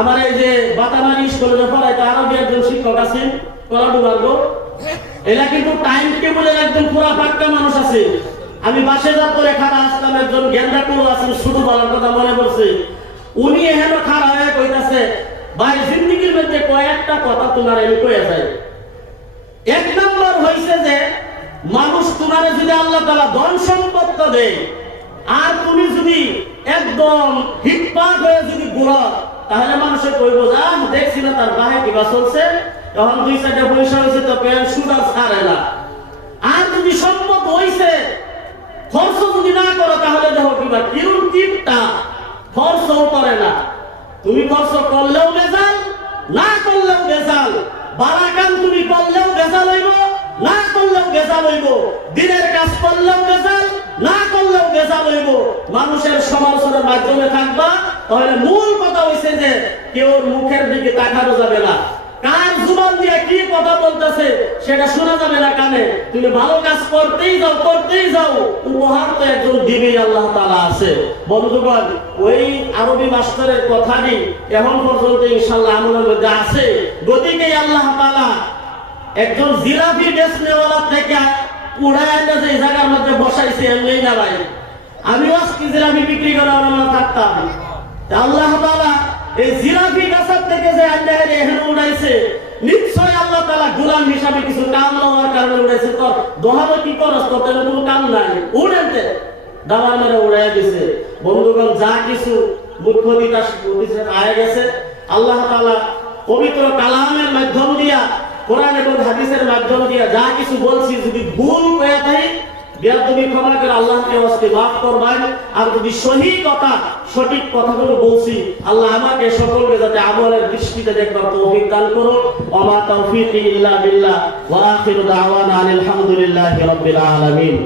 আমার এই যে বাতামারি স্কুলে পড়াইতো, আরবি একজন শিক্ষক আছেন কলাডুবার্গ, এরা কিন্তু টাইম টেবিলের একদম পুরা পাক্কা মানুষ আছে। আমি বাসে যাত্রে খাড়া আসলাম, একজন গেন্দা টুল আছেন, শুধু বলার কথা মনে পড়ছে, উনি এহেন খাড়া হয়ে কইতাছে, ভাই জিন্দেগির মধ্যে কয়েকটা কথা তোমার আমি কয়ে যাই। 1 নম্বর হইছে যে মানুষ তোমার যদি আল্লাহ তাআলা ধন সম্পদ দেয়, আর তুমি যদি একদম হিটপাট হয়ে যদি ঘুরো, তাহলে মানুষের কইব যা দেখছি না তার গায়ে কিবা চলছে, তখন 2-4টা পয়সা হয়েছে তো প্যান্ট সুদার ছাড়ে না। আর যদি সম্পদ হইছে, খরচ যদি না করো, তাহলে দেখো কিবা কিরুন টিপটা খরচও করে না। তুমি খরচ করলেও বেজাল, না করলেও বেজাল, বারাকান তুমি করলেও বেজাল হইব, না করলেও বেজাল হইব, দিনের কাজ করলেও বেজাল, না করলেও বেজাল হইব। মানুষের সমালোচনার মাধ্যমে থাকবা, তাহলে মূল কথা হইছে যে কেউ মুখের দিকে তাকানো যাবে না, কার জবান দিয়ে কি কথা বলতেছে সেটা শোনা যাবে না কানে। তুমি ভালো কাজ করতেই যাও, উপহার তো একজন দিবেই, আল্লাহ তাআলা আছে। বন্ধুগণ, ওই আরবি মাস্টারের কথাটি এখন পর্যন্ত ইনশাআল্লাহ আমলের মধ্যে আছে। গতিকে আল্লাহ তাআলা একজন জিলাপি বেচনেওয়ালা থেকে উড়ায় না যে জায়গার মধ্যে বসাইছে, এমনি না ভাই, আমিও আজকে জিলাপি বিক্রি করে আমরা থাকতাম। আল্লাহ তাআলা এই জিলাপি গাছের থেকে যে আল্লাহ এখানে উড়াইছে, নিশ্চয় আল্লাহ তাআলা গোলাম হিসাবে কিছু কাম নেওয়ার কারণে উড়াইছে। তো দোহাবে কি করস, তো তেমন কোনো কাম নাই, উড়েনতে দাবার মেরে উড়াই দিছে। বন্ধুগণ, যা কিছু মূর্খ বিকাশ আয় গেছে, আল্লাহ তাআলা পবিত্র কালামের মাধ্যম দিয়া, কোরআন এবং হাদিসের মাধ্যম দিয়া যা কিছু বলছি, যদি ভুল হয়ে থাকে বেয়াদবি ক্ষমা করে আল্লাহকে ওয়াস্তে মাফ করবেন। আর যদি সহি কথা সঠিক কথাগুলো বলছি, আল্লাহ আমাকে সকলকে যাতে আমলের দৃষ্টিতে দেখবার তৌফিক দান করুন। ওয়া মা তাওফীকি ইল্লা বিল্লাহ ওয়া আখিরু দাওয়ানা আলহামদুলিল্লাহি রাব্বিল আলামিন।